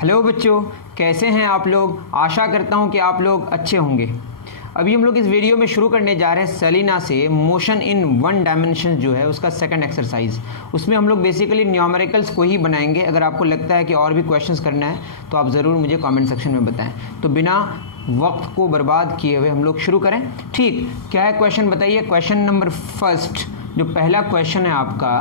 Hello बच्चों, कैसे हैं आप लोग। आशा करता हूं कि आप लोग अच्छे होंगे। अभी हम लोग इस वीडियो में शुरू करने जा रहे हैं सेलिना से मोशन इन वन डायमेंशन जो है उसका सेकंड एक्सरसाइज। उसमें हम लोग बेसिकली न्यूमेरिकल्स को ही बनाएंगे। अगर आपको लगता है कि और भी क्वेश्चंस करना है तो आप ज़रूर मुझे कमेंट सेक्शन में बताएं। तो बिना वक्त को बर्बाद किए हुए हम लोग शुरू करें। ठीक, क्या है क्वेश्चन बताइए। क्वेश्चन नंबर फर्स्ट, जो पहला क्वेश्चन है आपका,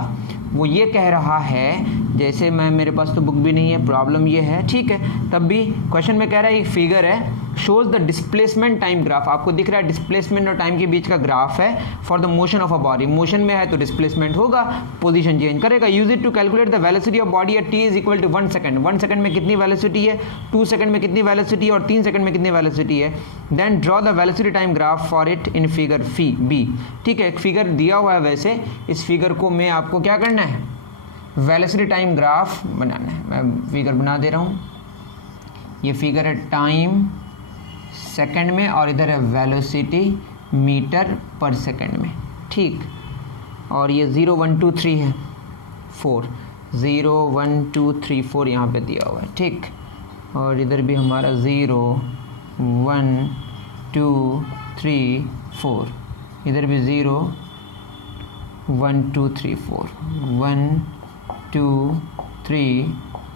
वो ये कह रहा है, जैसे मेरे पास तो बुक भी नहीं है, प्रॉब्लम ये है, ठीक है, तब भी क्वेश्चन में कह रहा है एक फिगर है, shows the displacement time graph. आपको दिख रहा है डिस्प्लेसमेंट और टाइम के बीच का ग्राफ है for the motion of a body. Motion में है तो डिस्प्लेसमेंट होगा, पोजीशन चेंज करेगा। Use it to calculate the velocity of body at T is equal to 1 second. 1 second में कितनी वेलोसिटी है, 2 सेकंड में कितनी वेलोसिटी है और 3 सेकंड में कितनी वेलोसिटी है। Then draw the velocity time graph for it in figure फी बी। ठीक है, एक फिगर दिया हुआ है, वैसे इस फिगर को मैं आपको क्या करना है, वेलोसिटी टाइम ग्राफ बनाना है। मैं फिगर बना दे रहा हूँ। ये फिगर है टाइम सेकंड में और इधर है वेलोसिटी मीटर पर सेकंड में। ठीक, और ये 0 1 2 3 है 4, 0 1 2 3 4 यहाँ पे दिया हुआ है। ठीक, और इधर भी हमारा 0 1 2 3 4, इधर भी 0 1 2 3 4 1 2 3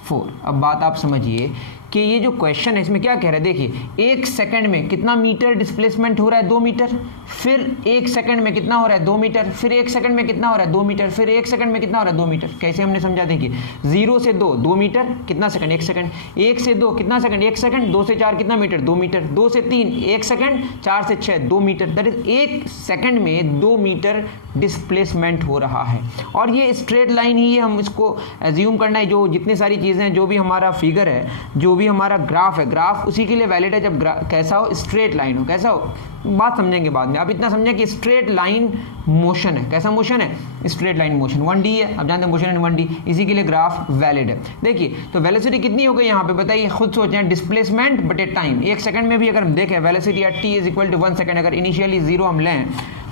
4। अब बात आप समझिए कि ये जो क्वेश्चन है इसमें क्या कह रहा है। देखिए, 1 सेकंड में कितना मीटर डिस्प्लेसमेंट हो रहा है, 2 मीटर। फिर 1 सेकंड में कितना हो रहा है, 2 मीटर। फिर 1 सेकंड में कितना हो रहा है, 2 मीटर। फिर 1 सेकंड में कितना हो रहा है, 2 मीटर। कैसे हमने समझा, देखिए 0 से 2 2 मीटर, कितना सेकंड, 1 सेकंड। 1 से 2 कितना सेकंड, 1 सेकंड। 2 से 4 कितना मीटर, 2 मीटर। 2 से 3 1 सेकंड। 4 से 6 2 मीटर। दैट इज 1 सेकंड में 2 मीटर डिस्प्लेसमेंट हो रहा है। और ये स्ट्रेट लाइन ही है, हम इसको एज्यूम करना है। जो जितनी सारी चीज़ें हैं, जो भी हमारा फिगर है, जो भी हमारा ग्राफ है, ग्राफ उसी के लिए वैलिड है जब कैसा हो, स्ट्रेट लाइन हो। कैसा हो, बात समझेंगे बाद में। आप इतना समझें कि स्ट्रेट लाइन मोशन है। कैसा मोशन है, स्ट्रेट लाइन मोशन। 1D है, आप जानते हैं मोशन इन 1D, इसी के लिए ग्राफ वैलिड है। देखिए, तो वेलोसिटी कितनी हो गई यहाँ पे बताइए, खुद सोचें। डिस्प्लेसमेंट बटे टाइम। 1 सेकंड में भी अगर हम देखें, velocity at T is equal to 1 second, अगर इनिशियली 0 हम लें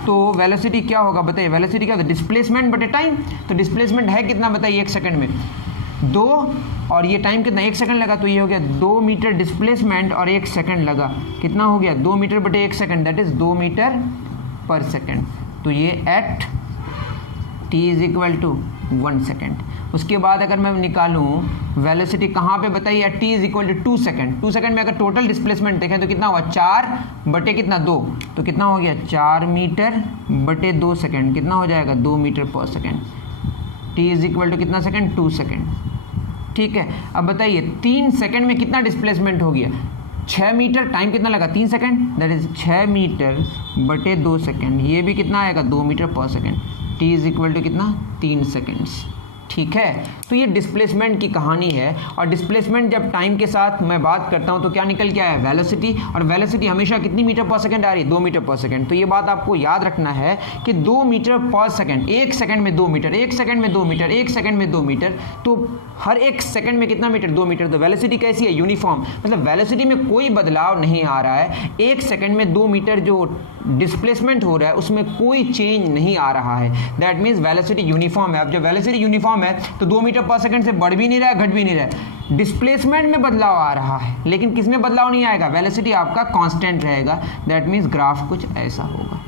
तो वेलोसिटी क्या होगा बताइए। वेलोसिटी क्या होगा, डिस्प्लेसमेंट बटे टाइम। तो डिस्प्लेसमेंट है कितना बताइए 1 सेकंड में, 2, और ये टाइम कितना, 1 सेकंड लगा, तो ये हो गया 2 मीटर डिस्प्लेसमेंट और 1 सेकंड लगा, कितना हो गया, 2 मीटर बटे 1 सेकंड, दैट इज 2 मीटर पर सेकंड। तो ये at T is equal to 1 second. उसके बाद अगर मैं निकालूं वेलोसिटी कहाँ पे बताइए, at T is equal to 2 second. 2 second में अगर टोटल डिस्प्लेसमेंट देखें तो कितना हुआ, 4 बटे कितना, 2, तो कितना हो गया 4 मीटर बटे 2 सेकंड, कितना हो जाएगा 2 मीटर पर second. T is equal to कितना सेकंड, 2 सेकंड। ठीक है, अब बताइए 3 सेकंड में कितना डिस्प्लेसमेंट हो गया, 6 मीटर। टाइम कितना लगा, 3 सेकंड, दैट इज 6 मीटर बटे 2 सेकंड। ये भी कितना आएगा, 2 मीटर पर second. T is equal to कितना, 3 सेकंड्स। ठीक है, तो ये डिस्प्लेसमेंट की कहानी है। और डिस्प्लेसमेंट जब टाइम के साथ मैं बात करता हूँ तो क्या निकल के आया, वेलोसिटी। और वेलोसिटी हमेशा कितनी मीटर पर सेकंड आ रही है, 2 मीटर पर सेकंड। तो ये बात आपको याद रखना है कि 2 मीटर पर सेकंड, 1 सेकंड में 2 मीटर, 1 सेकंड में 2 मीटर, 1 सेकंड में 2 मीटर। तो हर 1 सेकंड में कितना मीटर, 2 मीटर। तो वेलोसिटी कैसी है, यूनिफॉर्म, मतलब वेलोसिटी में कोई बदलाव नहीं आ रहा है। 1 सेकंड में 2 मीटर जो डिस्प्लेसमेंट हो रहा है उसमें कोई चेंज नहीं आ रहा है। दैट मीन्स वेलोसिटी यूनिफॉर्म है। अब जब वेलोसिटी यूनिफॉर्म है तो 2 मीटर पर सेकंड से बढ़ भी नहीं रहा है, घट भी नहीं रहा है। डिस्प्लेसमेंट में बदलाव आ रहा है, लेकिन किस में बदलाव नहीं आएगा, वेलोसिटी आपका कांस्टेंट रहेगा। दैट मीन्स ग्राफ कुछ ऐसा होगा।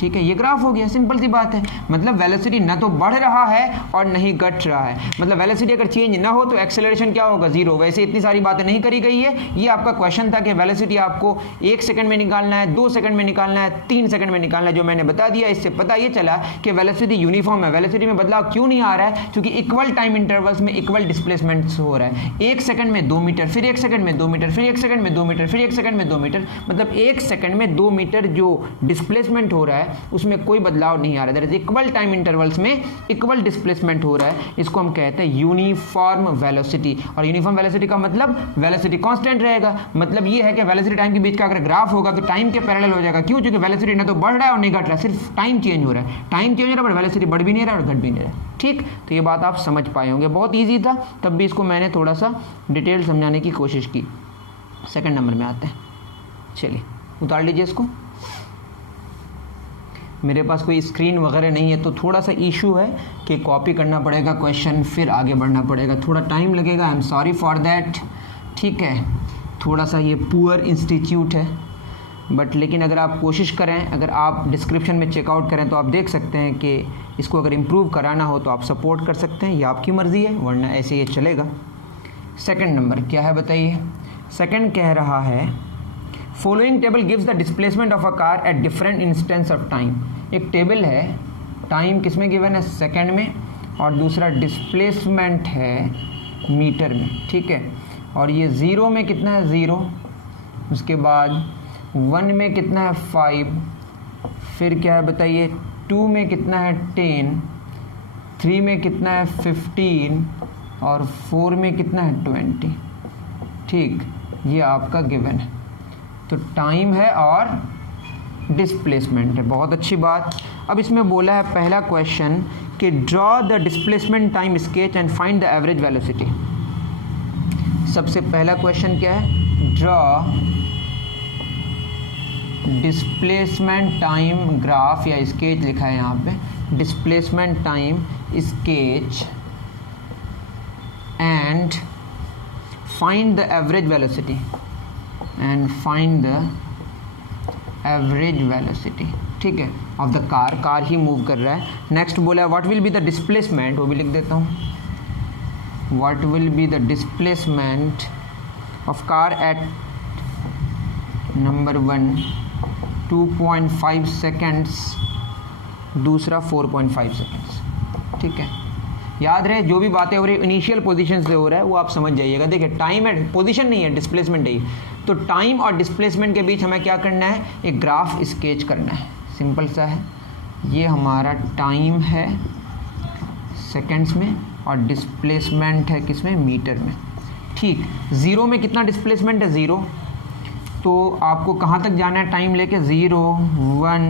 ठीक है, ये ग्राफ हो गया, सिंपल सी बात है। मतलब वेलोसिटी ना तो बढ़ रहा है और नहीं घट रहा है। मतलब वेलोसिटी अगर चेंज ना हो तो एक्सेलरेशन क्या होगा, 0। वैसे इतनी सारी बातें नहीं करी गई है। ये आपका क्वेश्चन था कि वेलोसिटी आपको 1 सेकंड में निकालना है, 2 सेकंड में निकालना है, 3 सेकंड में निकालना है, जो मैंने बता दिया। इससे पता ये चला कि वेलोसिटी यूनिफॉर्म है। वेलोसिटी में बदलाव क्यों नहीं आ रहा है, क्योंकि इक्वल टाइम इंटरवल्स में इक्वल डिस्प्लेसमेंट हो रहा है। 1 सेकंड में 2 मीटर, फिर 1 सेकंड में 2 मीटर, फिर 1 सेकंड में 2 मीटर, फिर 1 सेकंड में 2 मीटर। मतलब 1 सेकंड में 2 मीटर जो डिस्प्लेसमेंट हो रहा है उसमें कोई बदलाव नहीं आ रहा है। इक्वल टाइम इंटरवल्स में इक्वल डिस्प्लेसमेंट हो रहा है। इसको हम कहते हैं यूनिफॉर्म वेलोसिटी। और यूनिफॉर्म वेलोसिटी का मतलब वेलोसिटी कांस्टेंट रहेगा। मतलब ये है कि वेलोसिटी टाइम के बीच का अगर ग्राफ होगा तो टाइम के पैरेलल हो जाएगा। क्यों, क्योंकि वेलोसिटी ना तो बढ़ रहा है और नहीं घट रहा है, सिर्फ टाइम चेंज हो रहा है। टाइम चेंज हो रहा है बट वेलोसिटी बढ़ भी नहीं रहा और घट भी नहीं रहा। ठीक, तो ये बात आप समझ पाए होंगे। बहुत ईजी था, तब भी इसको मैंने थोड़ा सा डिटेल समझाने की कोशिश की। सेकंड नंबर में आते हैं, चलिए उतार लीजिए इसको। मेरे पास कोई स्क्रीन वगैरह नहीं है, तो थोड़ा सा इशू है कि कॉपी करना पड़ेगा क्वेश्चन, फिर आगे बढ़ना पड़ेगा, थोड़ा टाइम लगेगा। I am sorry for that. ठीक है, थोड़ा सा ये पुअर इंस्टीट्यूट है, बट लेकिन अगर आप कोशिश करें, अगर आप डिस्क्रिप्शन में चेकआउट करें तो आप देख सकते हैं कि इसको अगर इम्प्रूव कराना हो तो आप सपोर्ट कर सकते हैं, ये आपकी मर्ज़ी है, वरना ऐसे ये चलेगा। सेकंड नंबर क्या है बताइए। सेकंड कह रहा है following table gives the displacement of a car at different instance of time. एक टेबल है, टाइम किस में गिवन है, सेकंड में, और दूसरा डिस्प्लेसमेंट है मीटर में। ठीक है, और ये 0 में कितना है 0, उसके बाद 1 में कितना है 5, फिर क्या है बताइए 2 में कितना है 10, 3 में कितना है 15 और 4 में कितना है 20। ठीक, ये आपका गिवन है। तो टाइम है और डिस्प्लेसमेंट है, बहुत अच्छी बात। अब इसमें बोला है पहला क्वेश्चन कि draw the displacement time sketch and find the average velocity. सबसे पहला क्वेश्चन क्या है, ड्रॉ डिस्प्लेसमेंट टाइम ग्राफ या स्केच लिखा है यहाँ पे, displacement time sketch and find the average velocity, and find the average velocity. ठीक है, of the car, car he move कर रहा है। नेक्स्ट बोला what will be the displacement, वो भी लिख देता हूँ, what will be the displacement of car eight number 1 2.5 seconds, दूसरा 4.5 सेकेंड्स। ठीक है, याद रहे जो भी बातें हो रही है इनिशियल पोजीशन से हो रहा है वो आप समझ जाइएगा। देखिए टाइम है, पोजीशन नहीं है, डिस्प्लेसमेंट है। तो टाइम और डिस्प्लेसमेंट के बीच हमें क्या करना है, एक ग्राफ स्केच करना है, सिंपल सा है। ये हमारा टाइम है सेकेंड्स में और डिस्प्लेसमेंट है किसमें, मीटर में। ठीक, 0 में कितना डिस्प्लेसमेंट है 0, तो आपको कहाँ तक जाना है टाइम लेके, 0 1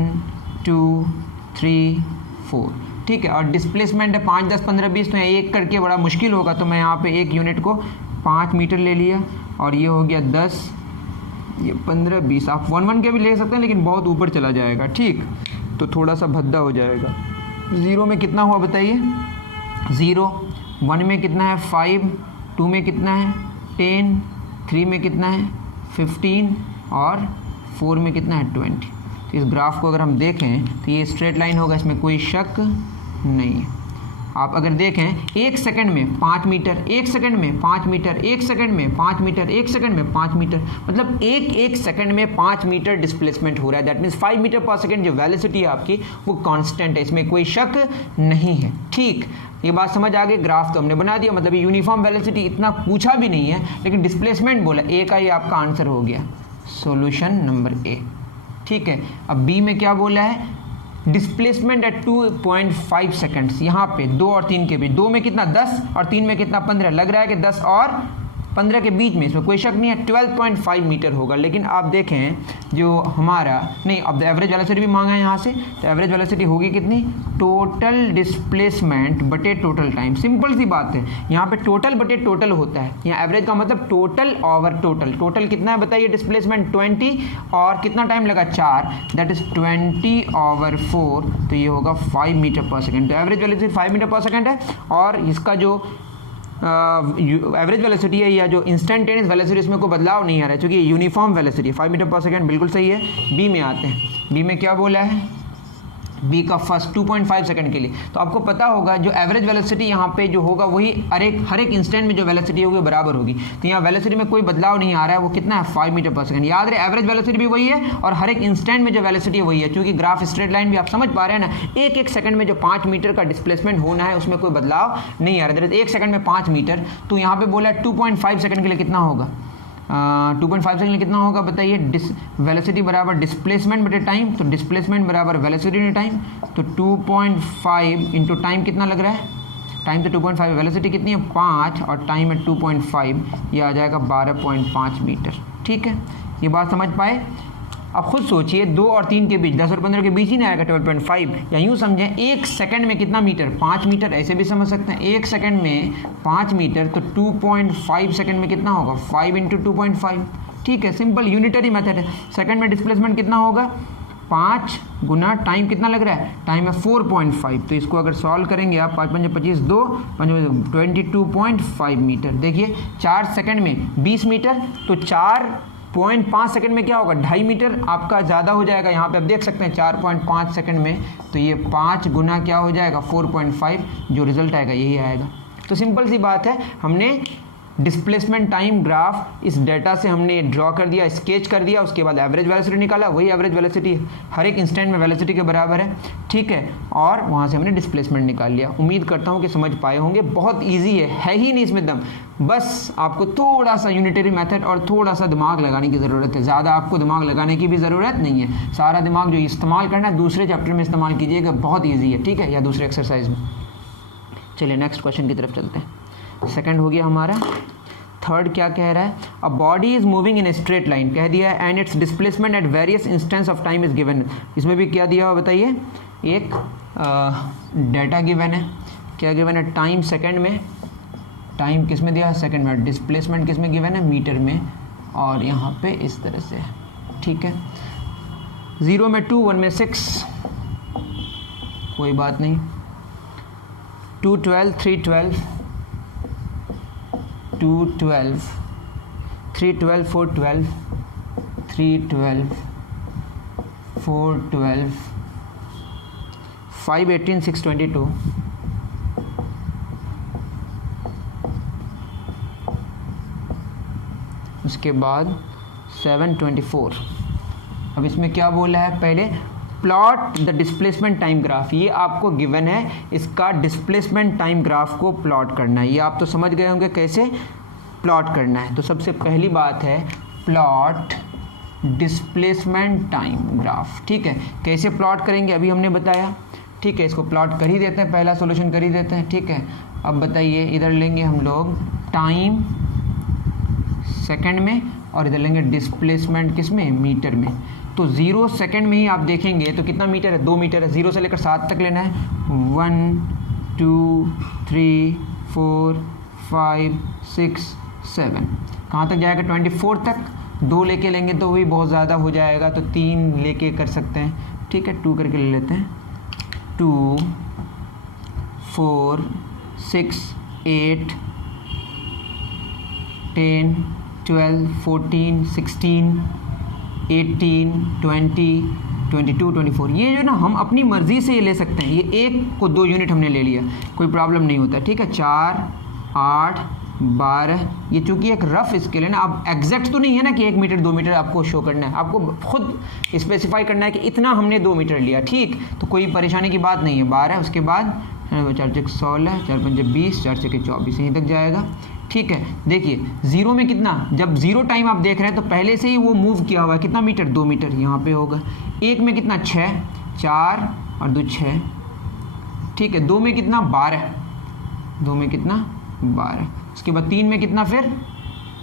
2 3 4। ठीक है, और डिस्प्लेसमेंट है 5 10 15 20, तो एक करके बड़ा मुश्किल होगा, तो मैं यहाँ पे एक यूनिट को 5 मीटर ले लिया, और ये हो गया 10, ये 15 20, आप 1 के भी ले सकते हैं लेकिन बहुत ऊपर चला जाएगा। ठीक, तो थोड़ा सा भद्दा हो जाएगा। 0 में कितना हुआ बताइए, 0, 1 में कितना है 5, 2 में कितना है 10, 3 में कितना है 15 और 4 में कितना है 20। तो इस ग्राफ को अगर हम देखें तो ये स्ट्रेट लाइन होगा, इसमें कोई शक नहीं है। आप अगर देखें 1 सेकंड में 5 मीटर, 1 सेकंड में 5 मीटर, 1 सेकंड में 5 मीटर, 1 सेकंड में 5 मीटर, मतलब एक सेकंड में 5 मीटर डिस्प्लेसमेंट हो रहा है। दैट मीन्स 5 मीटर पर सेकंड जो वेलोसिटी है आपकी वो कांस्टेंट है, इसमें कोई शक नहीं है। ठीक, ये बात समझ आ गई। ग्राफ तो हमने बना दिया, मतलब यूनिफॉर्म वेलोसिटी इतना पूछा भी नहीं है, लेकिन डिस्प्लेसमेंट बोला, ए का ये आपका आंसर हो गया, सॉल्यूशन नंबर ए। ठीक है, अब बी में क्या बोला है, डिस्प्लेसमेंट एट 2.5 सेकेंड्स। यहाँ पे 2 और 3 के बीच, 2 में कितना 10 और 3 में कितना 15, लग रहा है कि 10 और 15 के बीच में, इसमें कोई शक नहीं है, 12.5 मीटर होगा। लेकिन आप देखें जो हमारा नहीं, अब एवरेज वेलोसिटी भी मांगा है यहाँ से, तो एवरेज वेलोसिटी होगी कितनी, टोटल डिस्प्लेसमेंट बटे टोटल टाइम। सिंपल सी बात है, यहाँ पे टोटल बटे टोटल होता है, यहाँ एवरेज का मतलब टोटल ओवर टोटल। टोटल कितना है बताइए, डिस्प्लेसमेंट 20 और कितना टाइम लगा 4, दैट इज 20/4, तो ये होगा 5 मीटर पर सेकेंड। तो एवरेज वेलोसिटी 5 मीटर पर सेकेंड है, और इसका जो एवरेज वेलोसिटी है या जो इंस्टेंटेनियस वेलोसिटी, इसमें कोई बदलाव नहीं आ रहा है क्योंकि यूनिफॉर्म वेलोसिटी है, 5 मीटर पर सेकेंड, बिल्कुल सही है। बी में आते हैं, बी में क्या बोला है, बी का फर्स्ट 2.5 सेकंड के लिए, तो आपको पता होगा जो एवरेज वेलोसिटी यहाँ पे जो होगा वही हर एक इंस्टेंट में जो वेलोसिटी होगी बराबर होगी। तो यहाँ वेलोसिटी में कोई बदलाव नहीं आ रहा है, वो कितना है 5 मीटर पर सेकंड। याद रहे एवरेज वेलोसिटी भी वही है और हर एक इंस्टेंट में जो वेलोसिटी है वही है, क्योंकि ग्राफ स्ट्रेट लाइन भी आप समझ पा रहे हैं ना, एक सेकंड में जो 5 मीटर का डिस्प्लेसमेंट होना है उसमें कोई बदलाव नहीं आ रहा है। 1 सेकंड में 5 मीटर, तो यहाँ पे बोला 2.5 सेकंड के लिए कितना होगा, 2.5 सेकंड कितना होगा बताइए, वेलोसिटी बराबर डिस्प्लेसमेंट बटे टाइम, तो डिस्प्लेसमेंट बराबर वेलोसिटी इन टाइम, तो 2.5 इंटू टाइम कितना लग रहा है, टाइम तो 2.5, वेलोसिटी कितनी है 5 और टाइम है 2.5, ये आ जाएगा 12.5 मीटर। ठीक है, ये बात समझ पाए। अब खुद सोचिए 2 और 3 के बीच, 10 और 15 के बीच ही नहीं आएगा 12.5, या यूँ समझें 1 सेकंड में कितना मीटर, 5 मीटर, ऐसे भी समझ सकते हैं। 1 सेकंड में 5 मीटर, तो 2.5 सेकंड में कितना होगा, 5 इंटू 2.5। ठीक है, सिंपल यूनिटरी मेथड है। सेकंड में डिस्प्लेसमेंट कितना होगा, 5 गुना टाइम कितना लग रहा है, टाइम है 4.5। तो इसको अगर सॉल्व करेंगे आप 5 पंजे 25, 2 पंजे 22.5 मीटर। देखिए 4 सेकंड में 20 मीटर, तो 4.5 सेकंड में क्या होगा, 2.5 मीटर आपका ज़्यादा हो जाएगा। यहाँ पे आप देख सकते हैं 4.5 सेकंड में, तो ये 5 गुना क्या हो जाएगा 4.5, जो रिजल्ट आएगा यही आएगा। तो सिंपल सी बात है, हमने डिस्प्लेसमेंट टाइम ग्राफ इस डेटा से हमने ड्रॉ कर दिया, स्केच कर दिया, उसके बाद एवरेज वेलोसिटी निकाला। वही एवरेज वेलोसिटी हर एक इंस्टेंट में वेलोसिटी के बराबर है, ठीक है, और वहाँ से हमने डिस्प्लेसमेंट निकाल लिया। उम्मीद करता हूँ कि समझ पाए होंगे। बहुत ईजी है ही नहीं इसमें दम, बस आपको थोड़ा सा यूनिटरी मेथड और थोड़ा सा दिमाग लगाने की ज़रूरत है। ज़्यादा आपको दिमाग लगाने की भी ज़रूरत नहीं है। सारा दिमाग जो इस्तेमाल करना है दूसरे चैप्टर में इस्तेमाल कीजिएगा, बहुत ईजी है, ठीक है, या दूसरे एक्सरसाइज में। चलिए नेक्स्ट क्वेश्चन की तरफ चलते हैं। सेकंड हो गया हमारा। थर्ड क्या कह रहा है, a body is moving in a straight line कह दिया है, and its displacement at various instants of time is given. इसमें भी क्या दिया हुआ बताइए, एक डेटा गिवन है। क्या गिवन है, टाइम सेकंड में, टाइम किस में दिया है, सेकंड में, डिस्प्लेसमेंट किस में गिवन है, मीटर में, और यहाँ पे इस तरह से, ठीक है। 0 में 2, 1 में 6, कोई बात नहीं। 2 12, 3 12, 2 12, 3 12, 4 12, 3 12, 4 12, 5 18, 6 22, उसके बाद 7 24। अब इसमें क्या बोला है, पहले plot the displacement time graph. ये आपको गिवन है, इसका डिस्प्लेसमेंट टाइम ग्राफ को प्लॉट करना है। ये आप तो समझ गए होंगे कैसे प्लॉट करना है। तो सबसे पहली बात है प्लॉट डिस्प्लेसमेंट टाइम ग्राफ, ठीक है। कैसे प्लॉट करेंगे अभी हमने बताया, ठीक है। इसको प्लॉट कर ही देते हैं, पहला सॉल्यूशन कर ही देते हैं, ठीक है। अब बताइए, इधर लेंगे हम लोग टाइम सेकंड में, और इधर लेंगे डिस्प्लेसमेंट किस में, मीटर में। तो 0 सेकंड में ही आप देखेंगे तो कितना मीटर है, 2 मीटर है। 0 से लेकर 7 तक लेना है, 1 2 3 4 5 6 7। कहाँ तक जाएगा, 24 तक। 2 लेके लेंगे तो वही बहुत ज़्यादा हो जाएगा, तो 3 लेके कर सकते हैं, ठीक है। 2 करके ले लेते हैं, 2 4 6 8 10 12 14 16 18 20 22 24। ये जो ना हम अपनी मर्ज़ी से ये ले सकते हैं। ये 1 को 2 यूनिट हमने ले लिया, कोई प्रॉब्लम नहीं होता, ठीक है। 4 8 12, ये चूँकि एक रफ स्केल है ना, अब एग्जैक्ट तो नहीं है ना कि 1 मीटर 2 मीटर आपको शो करना है, आपको खुद स्पेसिफाई करना है कि इतना हमने 2 मीटर लिया, ठीक। तो कोई परेशानी की बात नहीं है। 12, उसके बाद 4 6 16, 4 5 20, 4 6 24, यहीं तक जाएगा, ठीक है। देखिए 0 में कितना, जब 0 टाइम आप देख रहे हैं तो पहले से ही वो मूव किया हुआ है, कितना मीटर, 2 मीटर यहाँ पे होगा। 1 में कितना, 6, 4 और 2 6, ठीक है। 2 में कितना, 12, 2 में कितना, 12। उसके बाद 3 में कितना, फिर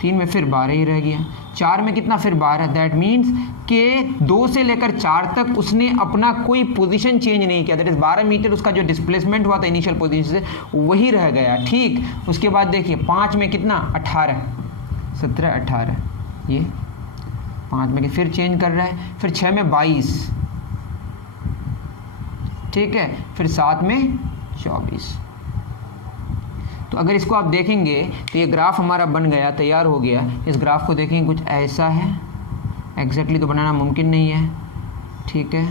3 में फिर 12 ही रह गया। 4 में कितना, फिर 12। दैट मीन्स कि 2 से लेकर 4 तक उसने अपना कोई पोजीशन चेंज नहीं किया। दैट इज 12 मीटर उसका जो डिस्प्लेसमेंट हुआ था इनिशियल पोजीशन से वही रह गया, ठीक। उसके बाद देखिए 5 में कितना, 18 17 18, ये 5 में फिर चेंज कर रहा है। फिर 6 में 22, ठीक है। फिर 7 में 24। तो अगर इसको आप देखेंगे तो ये ग्राफ हमारा बन गया, तैयार हो गया। इस ग्राफ को देखेंगे कुछ ऐसा है, एग्जैक्टली तो बनाना मुमकिन नहीं है, ठीक है।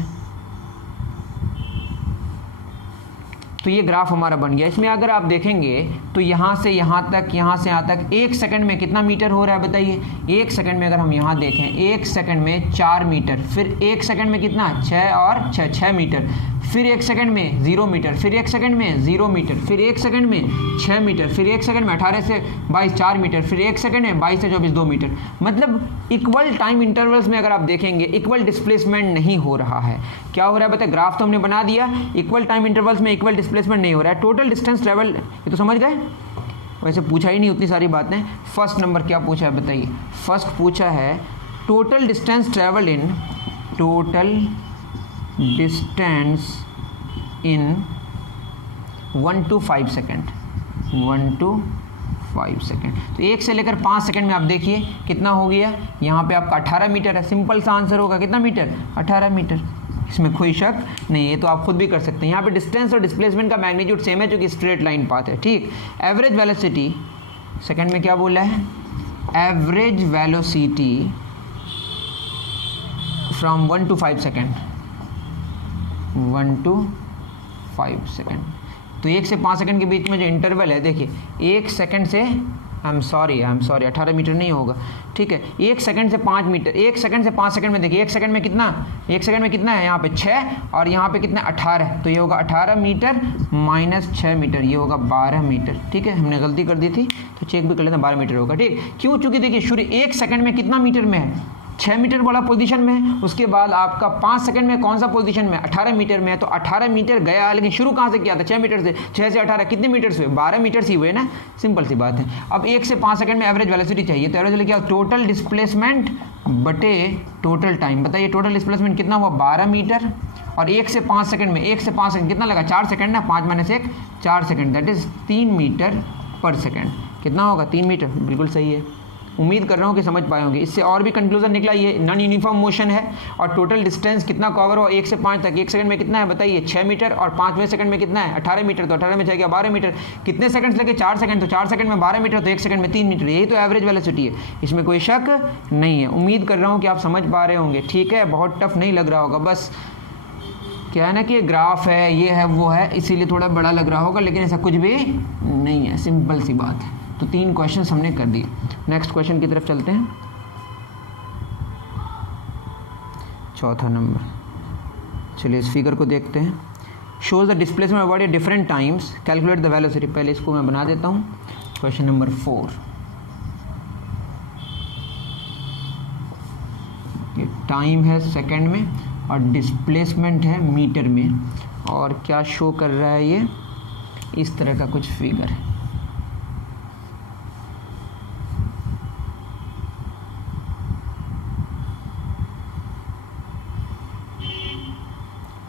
तो ये ग्राफ हमारा बन गया। इसमें अगर आप देखेंगे तो यहाँ से यहाँ तक, यहाँ से यहाँ तक 1 सेकंड में कितना मीटर हो रहा है बताइए। 1 सेकंड में अगर हम यहाँ देखें, 1 सेकंड में 4 मीटर, फिर 1 सेकंड में कितना, 6 और 6 मीटर, फिर 1 सेकंड में 0 मीटर, फिर 1 सेकंड में 0 मीटर, फिर 1 सेकंड में 6 मीटर, फिर 1 सेकंड में 18 से 22 4 मीटर, फिर 1 सेकंड में 22 से 24 2 मीटर। मतलब इक्वल टाइम इंटरवल्स में अगर आप देखेंगे इक्वल डिस्प्लेसमेंट नहीं हो रहा है। क्या हो रहा है बताए, ग्राफ तो हमने बना दिया, इक्वल टाइम इंटरवल्स में इक्वल डिस्प्लेसमेंट नहीं हो रहा है। टोटल डिस्टेंस ट्रेवल, ये तो समझ गए, वैसे पूछा ही नहीं उतनी सारी बातें। फर्स्ट नंबर क्या पूछा है बताइए, फर्स्ट पूछा है total distance travel in, total distance in 1 to 5 second, 1 to 5 second. तो 1 से लेकर 5 सेकेंड में आप देखिए कितना हो गया। यहाँ पे आपका 18 मीटर है, सिंपल सा आंसर होगा, कितना मीटर, 18 मीटर। इसमें कोई शक नहीं है, तो आप खुद भी कर सकते हैं। यहाँ पे डिस्टेंस और डिस्प्लेसमेंट का मैग्नीट्यूड सेम है क्योंकि स्ट्रेट लाइन पाथ है, ठीक। एवरेज वेलोसिटी सेकंड में क्या बोला है, average velocity from 1 to 5 second, 1 to 5 second. तो 1 से 5 सेकंड के बीच में जो इंटरवल है, देखिए 1 सेकंड से आई एम सॉरी 18 मीटर नहीं होगा, ठीक है। 1 सेकंड से 5 मीटर, 1 सेकंड से 5 सेकंड में देखिए 1 सेकंड में कितना, 1 सेकंड में कितना है, यहाँ पे 6 और यहाँ पे कितना 18, तो ये होगा 18 मीटर माइनस 6 मीटर, ये होगा 12 मीटर, ठीक है। हमने गलती कर दी थी तो चेक भी कर लेते हैं, 12 मीटर होगा, ठीक। क्यों, चूँकि देखिए शुरू 1 सेकंड में कितना मीटर में है, 6 मीटर वाला पोजीशन में है। उसके बाद आपका 5 सेकंड में कौन सा पोजीशन में, 18 मीटर में है, तो 18 मीटर गया, लेकिन शुरू कहाँ से किया था, 6 मीटर से। 6 से 18 कितने मीटर हुए, 12 मीटर ही हुए ना, सिंपल सी बात है। अब 1 से 5 सेकंड में एवरेज वेलोसिटी चाहिए, तो एवरेज वेलोसिटी क्या, टोटल डिस्प्लेसमेंट बटे टोटल टाइम। बताइए टोटल डिस्प्लेसमेंट कितना हुआ, 12 मीटर, और 1 से 5 सेकंड में, 1 से 5 सेकंड कितना लगा, 4 सेकंड ना, 5 minus 1 4 second, that is 3 metre पर सेकंड। कितना होगा, 3 मीटर, बिल्कुल सही है। उम्मीद कर रहा हूँ कि समझ पाए होंगे। इससे और भी कंक्लूजन निकला, ये नॉन यूनिफॉर्म मोशन है और टोटल डिस्टेंस कितना कवर हुआ 1 से 5 तक, 1 सेकंड में कितना है बताइए, 6 मीटर, और 5वें सेकंड में कितना है 18 मीटर, तो 18 में जाएगा 12 मीटर। कितने सेकंड्स लगे, 4 सेकंड, तो 4 सेकंड में 12 मीटर, तो 1 सेकंड में 3 मीटर। यही तो एवरेज वेलोसिटी है, इसमें कोई शक नहीं है। उम्मीद कर रहा हूँ कि आप समझ पा रहे होंगे, ठीक है। बहुत टफ नहीं लग रहा होगा, बस क्या है ना कि ग्राफ है, ये है वो है, इसीलिए थोड़ा बड़ा लग रहा होगा, लेकिन ऐसा कुछ भी नहीं है, सिंपल सी बात है। तो 3 क्वेश्चन हमने कर दिए। नेक्स्ट क्वेश्चन की तरफ चलते हैं, चौथा नंबर। चलिए इस फिगर को देखते हैं। Shows the displacement of body at different times, calculate the velocity. पहले इसको मैं बना देता हूँ। क्वेश्चन नंबर 4, टाइम है सेकंड में और डिस्प्लेसमेंट है मीटर में, और क्या शो कर रहा है, ये इस तरह का कुछ फिगर है।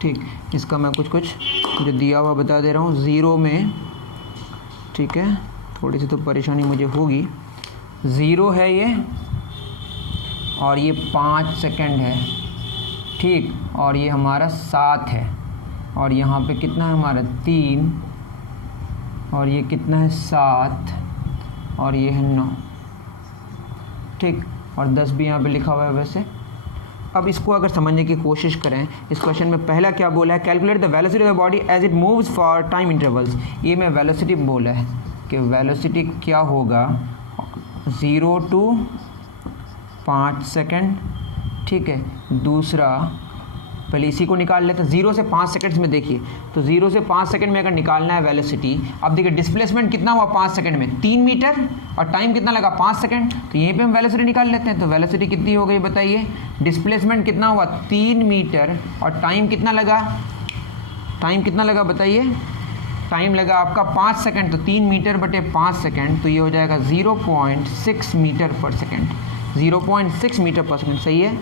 ठीक, इसका मैं कुछ जो दिया हुआ बता दे रहा हूँ। 0 में, ठीक है, थोड़ी सी तो परेशानी मुझे होगी। 0 है ये, और ये 5 सेकंड है, ठीक, और ये हमारा 7 है, और यहाँ पे कितना है हमारा 3, और ये कितना है 7, और ये है 9, ठीक, और 10 भी यहाँ पे लिखा हुआ है वैसे। अब इसको अगर समझने की कोशिश करें, इस क्वेश्चन में पहला क्या बोला है, calculate the velocity of the body as it moves for time intervals. ये में वेलोसिटी बोला है कि वेलोसिटी क्या होगा 0 to 5 सेकंड, ठीक है। दूसरा, पहले इसी को निकाल लेते हैं। 0 से 5 सेकंड्स में देखिए, तो 0 से 5 सेकंड में अगर निकालना है वेलोसिटी, अब देखिए डिस्प्लेसमेंट कितना हुआ 5 सेकंड में, 3 मीटर, और टाइम कितना लगा 5 सेकंड, तो यहीं पे हम वेलोसिटी निकाल लेते हैं। तो वेलोसिटी कितनी हो गई बताइए, डिस्प्लेसमेंट कितना हुआ 3 मीटर, और टाइम कितना लगा, टाइम कितना लगा बताइए, टाइम लगा आपका 5 सेकंड, तो 3 मीटर बटे 5 सेकंड, तो ये हो जाएगा 0.6 मीटर पर सेकंड, 0.6 मीटर पर सेकंड। सही है,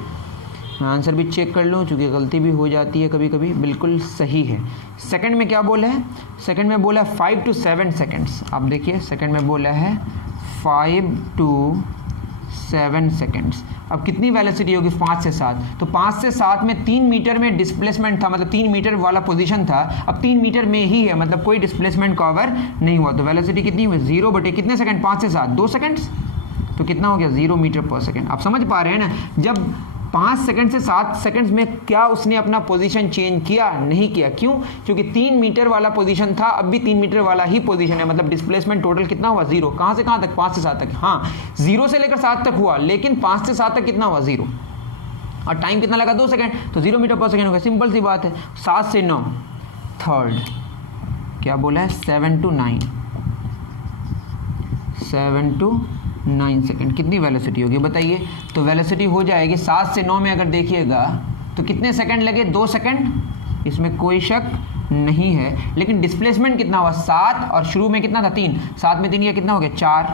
मैं आंसर भी चेक कर लूँ क्योंकि गलती भी हो जाती है कभी कभी। बिल्कुल सही है। सेकंड में क्या बोला है, सेकंड में बोला है 5 to 7 सेकंड्स। आप देखिए सेकंड में बोला है 5 to 7 सेकंड्स। अब कितनी वेलोसिटी होगी 5 से 7, तो 5 से 7 में 3 मीटर में डिस्प्लेसमेंट था, मतलब 3 मीटर वाला पोजीशन था, अब 3 मीटर में ही है, मतलब कोई डिस्प्लेसमेंट कवर नहीं हुआ। तो वेलोसिटी कितनी हुई 0 बटे कितने सेकंड, 5 से 7 2 सेकंड्स, तो कितना हो गया 0 मीटर पर सेकंड। आप समझ पा रहे हैं ना, जब 5 सेकंड से 7 सेकंड्स में क्या उसने अपना पोजीशन चेंज किया, नहीं किया। क्यों, क्योंकि 3 मीटर वाला पोजीशन था, अब भी 3 मीटर वाला ही पोजीशन है, मतलब डिस्प्लेसमेंट टोटल कितना हुआ 0। कहाँ से कहाँ तक, 5 से 7 तक। हाँ, 0 से लेकर 7 तक हुआ, लेकिन 5 से 7 तक कितना हुआ 0, और टाइम कितना लगा 2 सेकंड, तो 0 मीटर पर सेकंड हो गया। सिंपल सी बात है। 7 से 9, थर्ड क्या बोला है 7 to 9, 7 to 9 सेकंड। कितनी वेलोसिटी होगी बताइए, तो वेलोसिटी हो जाएगी 7 से 9 में अगर देखिएगा तो कितने सेकंड लगे 2 सेकंड, इसमें कोई शक नहीं है। लेकिन डिस्प्लेसमेंट कितना हुआ 7, और शुरू में कितना था 3, 7 में 3 या कितना हो गया 4,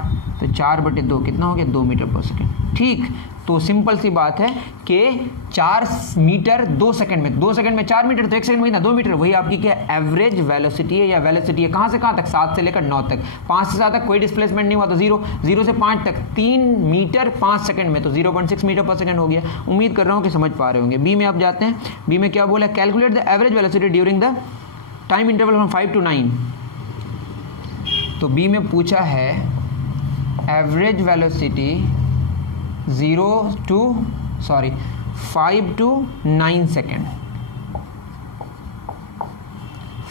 तो 4/2 कितना हो गया 2 मीटर पर सेकेंड। ठीक, तो सिंपल सी बात है कि 4 मीटर 2 सेकंड में, 2 सेकंड में 4 मीटर, तो 1 सेकंड में कितना 2 मीटर। वही आपकी क्या एवरेज वेलोसिटी है या वेलोसिटी है। कहाँ से कहाँ तक 7 से लेकर 9 तक, 5 से 7 तक कोई डिस्प्लेसमेंट नहीं हुआ तो 0, 0 से 5 तक 3 मीटर 5 सेकंड में, तो 0.6 मीटर पर सेकंड हो गया। उम्मीद कर रहा हूँ कि समझ पा रहे होंगे। बी में आप जाते हैं, बी में क्या बोला, calculate the average velocity during the time interval from 5 to 9। तो बी में पूछा है average velocity 5 to 9 second,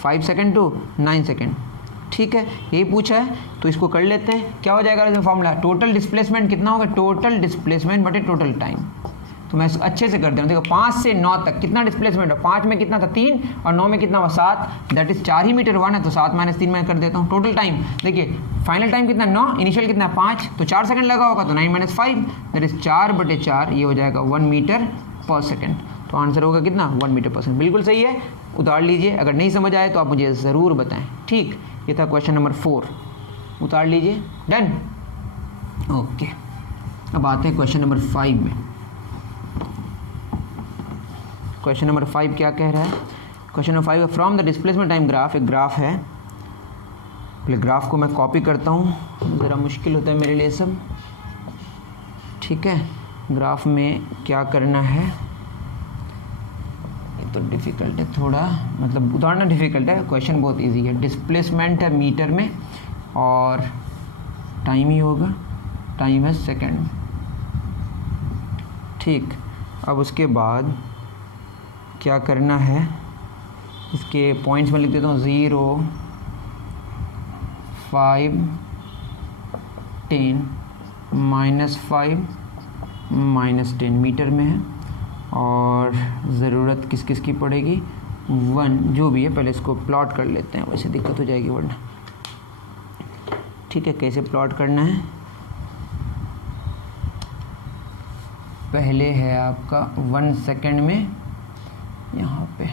5 second to 9 second. ठीक है, यही पूछा है तो इसको कर लेते हैं। क्या हो जाएगा इसमें फॉर्मूला, टोटल डिस्प्लेसमेंट कितना होगा, टोटल डिस्प्लेसमेंट बटे टोटल टाइम। तो मैं अच्छे से कर दे रहा हूँ। देखो 5 से 9 तक कितना डिस्प्लेसमेंट है, 5 में कितना था 3 और 9 में कितना हुआ 7, दैट इज 4 ही मीटर हुआ ना, तो 7 - 3 मैं कर देता हूँ। टोटल टाइम देखिए, फाइनल टाइम कितना 9, इनिशियल कितना 5, तो 4 सेकंड लगा होगा, तो 9 - 5 दैट इज 4/4, ये हो जाएगा 1 मीटर पर सेकंड। तो आंसर होगा कितना 1 मीटर पर सेकंड। बिल्कुल सही है, उतार लीजिए। अगर नहीं समझ आए तो आप मुझे ज़रूर बताएं। ठीक, ये था क्वेश्चन नंबर 4, उतार लीजिए। Done, okay. अब आते हैं क्वेश्चन नंबर 5 में। क्वेश्चन नंबर 5 क्या कह रहा है, question number 5, from the displacement time graph, एक ग्राफ है। पहले ग्राफ को मैं कॉपी करता हूँ, ज़रा मुश्किल होता है मेरे लिए सब। ठीक है, ग्राफ में क्या करना है, ये तो डिफ़िकल्ट है थोड़ा, मतलब उतारना डिफ़िकल्ट है, क्वेश्चन बहुत इजी है। डिस्प्लेसमेंट है मीटर में और टाइम ही होगा, टाइम है सेकंड में। ठीक, अब उसके बाद क्या करना है, इसके पॉइंट्स में लिख देता हूँ 0, 5, 10, -5, -10 मीटर में है। और ज़रूरत किस किस की पड़ेगी, 1 जो भी है, पहले इसको प्लॉट कर लेते हैं, वैसे दिक्कत हो जाएगी वरना। ठीक है, कैसे प्लॉट करना है, पहले है आपका 1 सेकंड में, यहाँ पे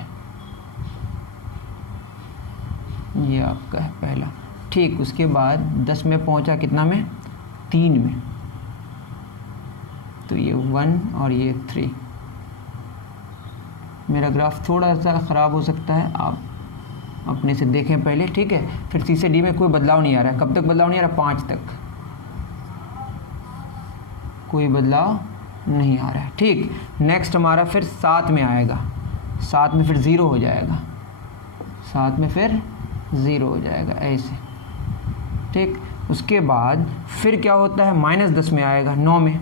ये आपका है पहला। ठीक, उसके बाद 10 में पहुँचा कितना में, 3 में, तो ये 1 और ये 3। मेरा ग्राफ थोड़ा सा ख़राब हो सकता है, आप अपने से देखें पहले। ठीक है, फिर सी से डी में कोई बदलाव नहीं आ रहा है। कब तक बदलाव नहीं आ रहा, 5 तक कोई बदलाव नहीं आ रहा है। ठीक, नेक्स्ट हमारा फिर 7 में आएगा, 7 में फिर 0 हो जाएगा, 7 में फिर 0 हो जाएगा ऐसे। ठीक, उसके बाद फिर क्या होता है, -10 में आएगा 9 में,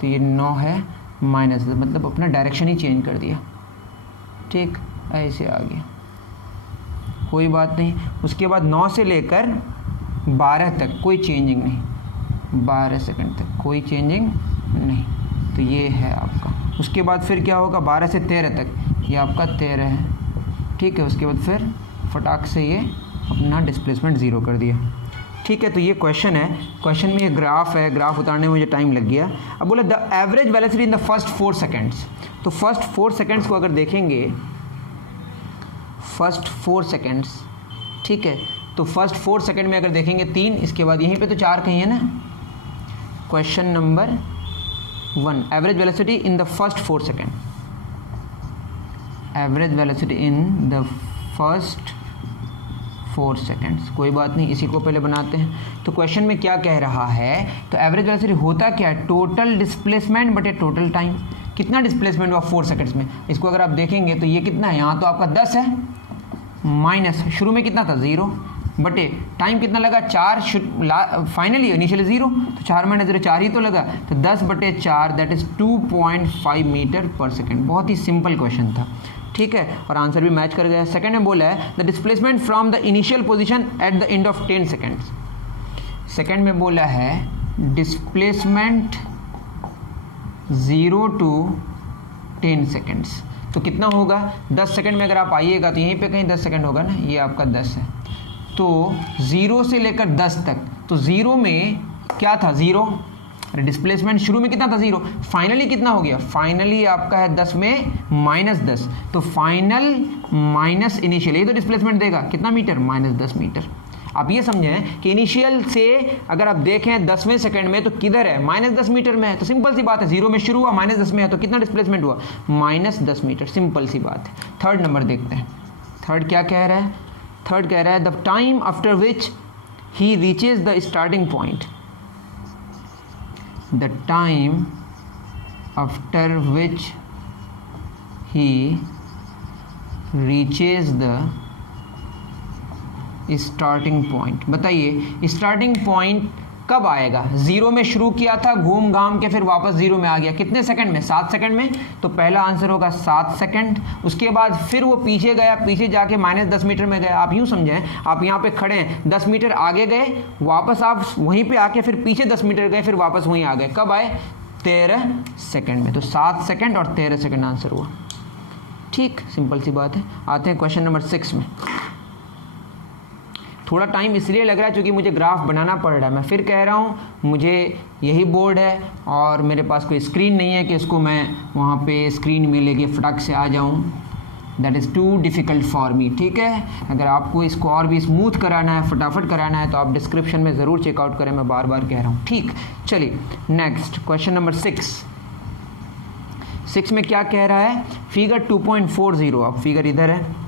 तो ये 9 है -10, मतलब अपना डायरेक्शन ही चेंज कर दिया। ठीक, ऐसे आ गया, कोई बात नहीं। उसके बाद 9 से लेकर 12 तक कोई चेंजिंग नहीं, 12 सेकंड तक कोई चेंजिंग नहीं, तो ये है आपका। उसके बाद फिर क्या होगा, 12 से 13 तक, ये आपका 13 है। ठीक है, उसके बाद फिर फटाक से ये अपना डिस्प्लेसमेंट 0 कर दिया। ठीक है, तो ये क्वेश्चन है, क्वेश्चन में ये ग्राफ है, ग्राफ उतारने में मुझे टाइम लग गया। अब बोला the average velocity in the first 4 seconds, तो फर्स्ट 4 सेकेंड्स को अगर देखेंगे, फर्स्ट 4 सेकेंड्स, ठीक है, तो फर्स्ट 4 सेकेंड में अगर देखेंगे 3, इसके बाद यहीं पे तो 4 कहीं है ना। Question number 1, average velocity in the first 4 second, average velocity in the first 4 seconds, कोई बात नहीं, इसी को पहले बनाते हैं। तो क्वेश्चन में क्या कह रहा है, तो एवरेज वेलोसिटी होता क्या है, टोटल डिस्प्लेसमेंट बटे टोटल टाइम। कितना डिस्प्लेसमेंट हुआ 4 सेकेंड्स में, इसको अगर आप देखेंगे तो ये कितना है, यहाँ तो आपका 10 है, माइनस शुरू में कितना था 0, बटे टाइम कितना लगा 4, फाइनली इनिशियली 0, तो 4 - 0 4 ही तो लगा, तो 10/4 दैट इज 2.5 मीटर पर सेकेंड। बहुत ही सिंपल क्वेश्चन था। ठीक है, और आंसर भी मैच कर गया। सेकंड में बोला है the displacement from the initial position at the end of 10 seconds. Second में बोला है डिस्प्लेसमेंट 0 to 10 सेकेंड्स, तो कितना होगा, 10 सेकंड में अगर आप आइएगा तो यहीं पे कहीं 10 सेकंड होगा ना, ये आपका 10 है, तो 0 से लेकर 10 तक, तो 0 में क्या था 0, डिस्प्लेसमेंट शुरू में कितना था 0, फाइनली कितना हो गया, फाइनली आपका है 10 में -10, तो फाइनल माइनस इनिशियल, ये तो डिस्प्लेसमेंट देगा कितना मीटर, -10 मीटर। आप ये समझें कि इनिशियल से अगर आप देखें 10वें सेकंड में तो किधर है, -10 मीटर में है। तो सिंपल सी बात है, 0 में शुरू हुआ, -10 में है, तो कितना डिस्प्लेसमेंट हुआ, -10 मीटर। सिंपल सी बात है। थर्ड नंबर देखते हैं। थर्ड क्या कह रहा है, थर्ड कह रहा है the time after which he reaches the starting point, the time after which he reaches the starting point। बताइए स्टार्टिंग पॉइंट कब आएगा, 0 में शुरू किया था, घूम घाम के फिर वापस 0 में आ गया, कितने सेकंड में, 7 सेकंड में। तो पहला आंसर होगा 7 सेकंड। उसके बाद फिर वो पीछे गया, पीछे जाके -10 मीटर में गया। आप यूँ समझें, आप यहाँ पे खड़े हैं, 10 मीटर आगे गए, वापस आप वहीं पे आके फिर पीछे 10 मीटर गए, फिर वापस वहीं आ गए। कब आए, 13 सेकंड में। तो 7 सेकंड और 13 सेकंड आंसर हुआ। ठीक, सिंपल सी बात है। आते हैं क्वेश्चन नंबर 6 में। थोड़ा टाइम इसलिए लग रहा है क्योंकि मुझे ग्राफ बनाना पड़ रहा है। मैं फिर कह रहा हूँ, मुझे यही बोर्ड है और मेरे पास कोई स्क्रीन नहीं है कि इसको मैं वहाँ पे स्क्रीन में लेके फटाक से आ जाऊँ। That is too difficult for me. ठीक है, अगर आपको इसको और भी स्मूथ कराना है, फटाफट कराना है, तो आप डिस्क्रिप्शन में ज़रूर चेकआउट करें, मैं बार बार कह रहा हूँ। ठीक, चलिए नेक्स्ट क्वेश्चन नंबर 6 में क्या कह रहा है, फिगर 2.40। अब फिगर इधर है,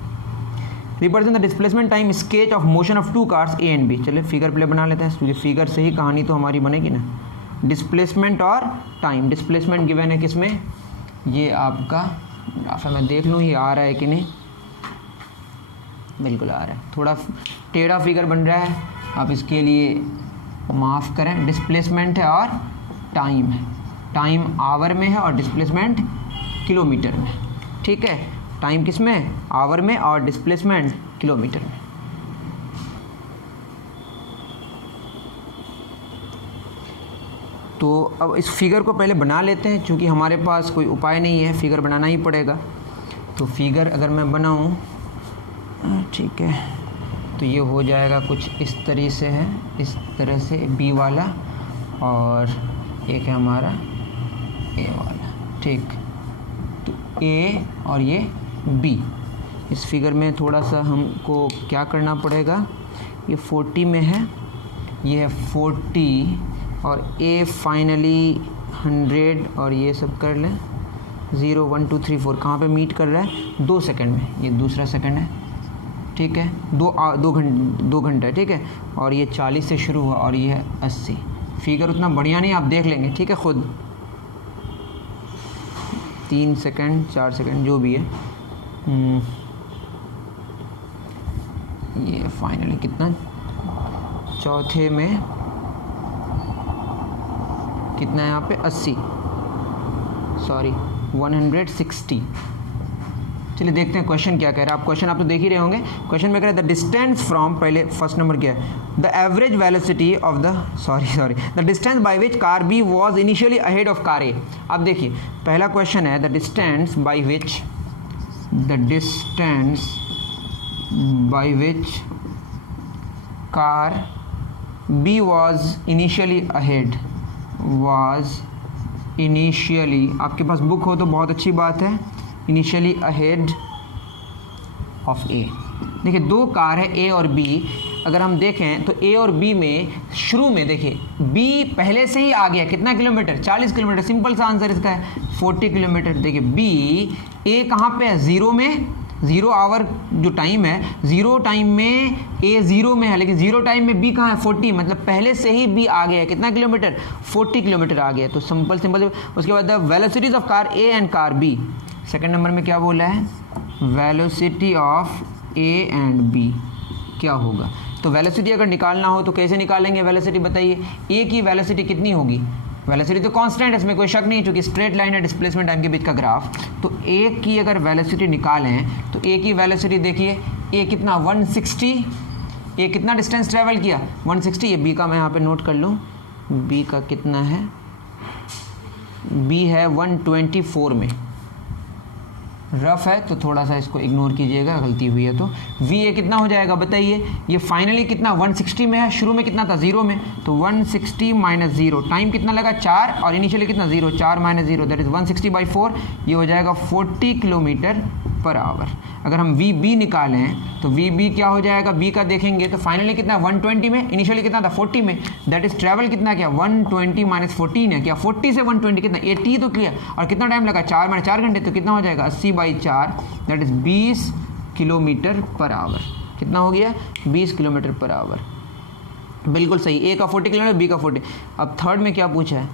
represent the displacement time sketch of motion of 2 cars A and B. चलिए फिगर प्ले बना लेते हैं, क्योंकि फिगर से ही कहानी तो हमारी बनेगी ना। डिस्प्लेसमेंट और टाइम, डिस्प्लेसमेंट गिवन है किसमें, ये आपका ग्राफ है। मैं देख लूँ ये आ रहा है कि नहीं, बिल्कुल आ रहा है। थोड़ा टेढ़ा फिगर बन रहा है, आप इसके लिए माफ़ करें। डिस्प्लेसमेंट है और टाइम है, टाइम आवर में है और डिस्प्लेसमेंट किलोमीटर में। ठीक है, टाइम किस में, आवर में, और डिस्प्लेसमेंट किलोमीटर में। तो अब इस फिगर को पहले बना लेते हैं, क्योंकि हमारे पास कोई उपाय नहीं है, फिगर बनाना ही पड़ेगा। तो फिगर अगर मैं बनाऊं, ठीक है, तो ये हो जाएगा कुछ इस तरह से है, इस तरह से बी वाला, और एक है हमारा ए वाला। ठीक, तो ए और ये बी। इस फिगर में थोड़ा सा हमको क्या करना पड़ेगा, ये 40 में है, ये है 40, और ए फाइनली 100, और ये सब कर लें 0 1 2 3 4। कहाँ पे मीट कर रहा है, 2 सेकंड में, ये दूसरा सेकंड है। ठीक है, 2 घंटे। ठीक है, और ये 40 से शुरू हुआ और ये है 80। फिगर उतना बढ़िया नहीं, आप देख लेंगे, ठीक है, खुद 3 सेकंड 4 सेकंड जो भी है। ये फाइनली कितना, चौथे में कितना है यहाँ पे, 80, सॉरी 160। चलिए देखते हैं क्वेश्चन क्या कह रहा है। आप क्वेश्चन आप तो देख ही रहे होंगे। क्वेश्चन में कह रहा है द डिस्टेंस फ्रॉम, पहले फर्स्ट नंबर क्या है, the average velocity of the the distance by which car B was initially ahead of car A. अब देखिए पहला क्वेश्चन है the distance by which car B was initially ahead, आपके पास book हो तो बहुत अच्छी बात है, इनिशियली अहेड ऑफ ए। देखिए 2 कार है ए और बी। अगर हम देखें तो ए और बी में शुरू में देखिए बी पहले से ही आ गया, कितना किलोमीटर, 40 किलोमीटर। सिंपल सा आंसर इसका है 40 किलोमीटर। देखिए बी, ए कहाँ पे है, 0 में, 0 आवर जो टाइम है, 0 टाइम में ए 0 में है, लेकिन 0 टाइम में बी कहाँ है, 40, मतलब पहले से ही बी आ गया है, कितना किलोमीटर, 40 किलोमीटर आ गया। तो सिंपल। उसके बाद the velocities of car A and car B. Second number में क्या बोला है, velocity of A and B क्या होगा। तो वेलोसिटी अगर निकालना हो तो कैसे निकालेंगे वेलोसिटी, बताइए। ए की वेलोसिटी कितनी होगी, वेलोसिटी तो कांस्टेंट है, इसमें कोई शक नहीं, क्योंकि स्ट्रेट लाइन है डिस्प्लेसमेंट टाइम के बीच का ग्राफ। तो ए की अगर वेलोसिटी निकालें तो ए की वेलोसिटी देखिए, ए कितना 160, ए कितना डिस्टेंस ट्रेवल किया 160। ये बी का मैं यहाँ पे नोट कर लूँ, बी का कितना है, बी है 124 में। रफ है तो थोड़ा सा इसको इग्नोर कीजिएगा, गलती हुई है तो। वी ए कितना हो जाएगा बताइए, ये फाइनली कितना 160 में है, शुरू में कितना था 0 में, तो 160 माइनस 0, टाइम कितना लगा 4, और इनिशियली कितना 0, 4 माइनस 0 दैट इज 160/4। ये हो जाएगा 40 किलोमीटर पर आवर। अगर हम वी बी निकालें तो वी बी क्या हो जाएगा, बी का देखेंगे तो फाइनली कितना 120 में, इनिशियली कितना था 40 में, दैट इज ट्रैवल कितना क्या 120 माइनस 14 है, क्या 40 से 120 कितना 80 तो क्लियर, और कितना टाइम लगा 4 माइनस 4 घंटे, तो कितना हो जाएगा 80/4 that is 20 kilometre per hour. कितना हो गया 20 किलोमीटर पर आवर, बिल्कुल सही। ए का 40 किलोमीटर, बी का 40। अब थर्ड में क्या पूछा है,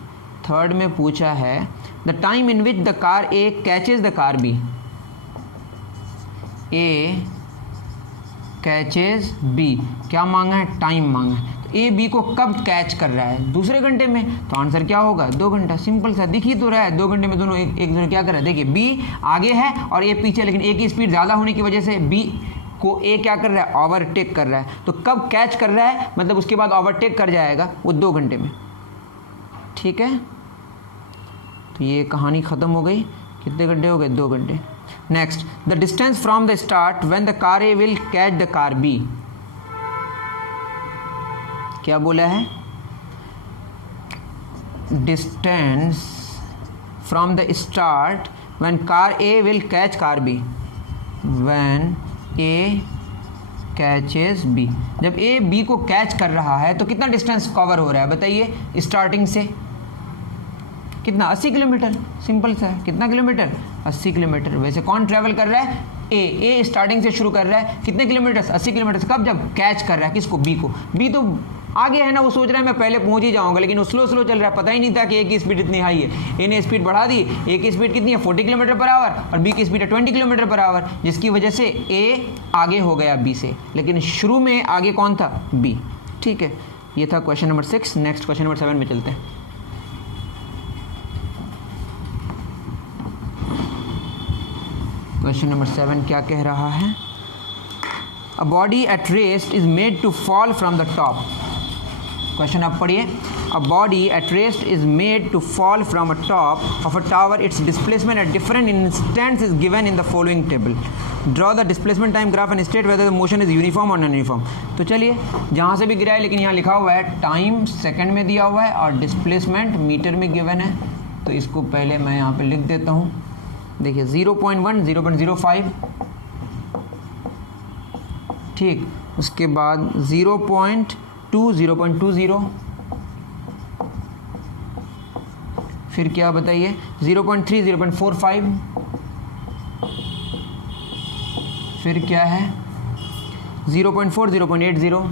थर्ड में पूछा है the time in which the car A catches the car B. A catches B, क्या मांगा है, टाइम मांगा है। तो ए बी को कब कैच कर रहा है, दूसरे घंटे में, तो आंसर क्या होगा 2 घंटा। सिंपल सा दिख ही तो रहा है, 2 घंटे में दोनों एक दूसरे क्या कर रहा है। देखिए बी आगे है और ए पीछे, लेकिन ए की स्पीड ज़्यादा होने की वजह से बी को ए क्या कर रहा है, ओवरटेक कर रहा है। तो कब कैच कर रहा है, मतलब उसके बाद ओवरटेक कर जाएगा वो 2 घंटे में। ठीक है, तो ये कहानी ख़त्म हो गई। कितने घंटे हो गए, 2 घंटे। Next, the distance from the start when the car A will catch the car B. क्या बोला है, distance from the start when car A will catch car B, when A catches B. जब ए बी को catch कर रहा है तो कितना डिस्टेंस कवर हो रहा है बताइए, स्टार्टिंग से कितना 80 किलोमीटर। सिंपल सा है, कितना किलोमीटर 80 किलोमीटर। वैसे कौन ट्रैवल कर रहा है, ए स्टार्टिंग से शुरू कर रहा है, कितने किलोमीटर 80 किलोमीटर। कब, जब कैच कर रहा है किसको, बी को। बी तो आगे है ना, वो सोच रहा है मैं पहले पहुंच ही जाऊंगा, लेकिन वो स्लो चल रहा है, पता ही नहीं था कि ए की स्पीड इतनी हाई है। ए ने स्पीड बढ़ा दी, ए की स्पीड कितनी है 40 किलोमीटर पर आवर और बी की स्पीड है 20 किलोमीटर पर आवर, जिसकी वजह से ए आगे हो गया बी से, लेकिन शुरू में आगे कौन था, बी। ठीक है, ये था question number 6। Next question number 7 में चलते हैं। क्वेश्चन नंबर 7 क्या कह रहा है, a body at rest is made to fall from the top. Question आप पढ़िए, a body at rest is made to fall from a top of a tower, its displacement at different instants is given in the following table. Draw the displacement time graph and state whether the motion is uniform और non uniform. तो चलिए, जहाँ से भी गिरा है, लेकिन यहाँ लिखा हुआ है टाइम सेकंड में दिया हुआ है और डिस्प्लेसमेंट मीटर में गिवन है, तो इसको पहले मैं यहाँ पे लिख देता हूँ। देखिए 0.1 0.05, ठीक, उसके बाद 0.2 0.20, फिर क्या बताइए 0.3 0.45, फिर क्या है 0.4 0.80,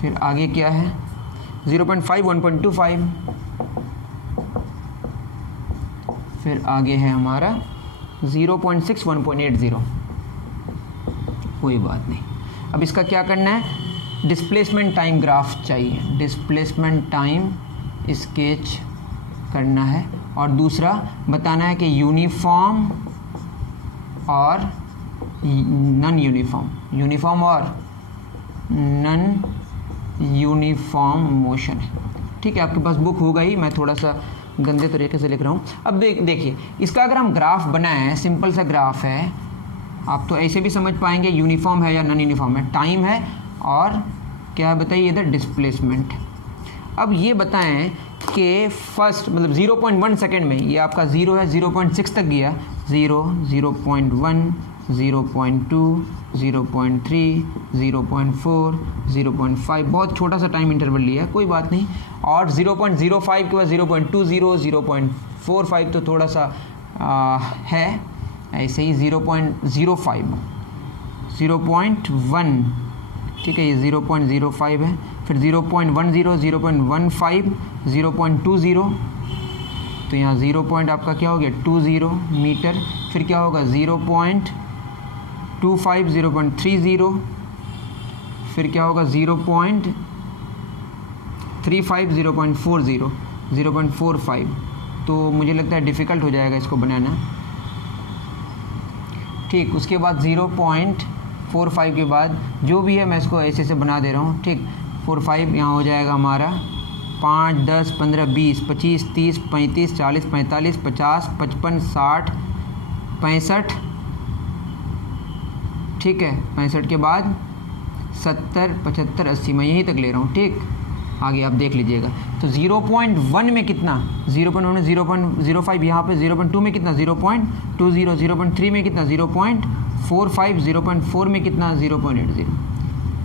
फिर आगे क्या है 0.5 1.25, फिर आगे है हमारा 0.6 1.80। कोई बात नहीं, अब इसका क्या करना है, डिस्प्लेसमेंट टाइम ग्राफ चाहिए, डिस्प्लेसमेंट टाइम स्केच करना है, और दूसरा बताना है कि यूनिफॉर्म और नॉन यूनिफॉर्म, यूनिफॉर्म और नॉन यूनिफॉर्म मोशन है। ठीक है, आपके पास बुक होगा ही, मैं थोड़ा सा गंदे तरीके से लिख रहा हूँ। अब देखिए, इसका अगर हम ग्राफ बनाएं, सिंपल सा ग्राफ है, आप तो ऐसे भी समझ पाएंगे यूनिफॉर्म है या नॉन यूनिफॉर्म है, टाइम है और क्या है बताइए इधर डिस्प्लेसमेंट। अब ये बताएं कि फर्स्ट मतलब 0.1 सेकेंड में ये आपका 0 है, 0.6 तक गया, 0 0.1 0.2 0.3 0.4 0.5, बहुत छोटा सा टाइम इंटरवल लिया है, कोई बात नहीं। और 0.05 के बाद 0.20 0.45 तो थोड़ा सा है, ऐसे ही 0.05 0.1, ठीक है, ये 0.05 है, फिर 0.10 0.15 0.20, तो यहाँ 0 पॉइंट आपका क्या हो गया 20 मीटर, फिर क्या होगा 0.25 0.30, फिर क्या होगा 0.35 0.40 0.45, तो मुझे लगता है डिफ़िकल्ट हो जाएगा इसको बनाना। ठीक, उसके बाद 0.45 के बाद जो भी है मैं इसको ऐसे से बना दे रहा हूँ। ठीक, 45 यहाँ हो जाएगा हमारा 5 10 15 20 25 30 35 40 45 50 55 60 65, ठीक है, 65 के बाद 70 75 80, मैं यहीं तक ले रहा हूँ। ठीक, आगे आप देख लीजिएगा। तो 0.1 में कितना, 0.1 0.05, यहाँ पे 0.2 में कितना 0.20, 0.3 में कितना 0.45, 0.4 में कितना 0.80।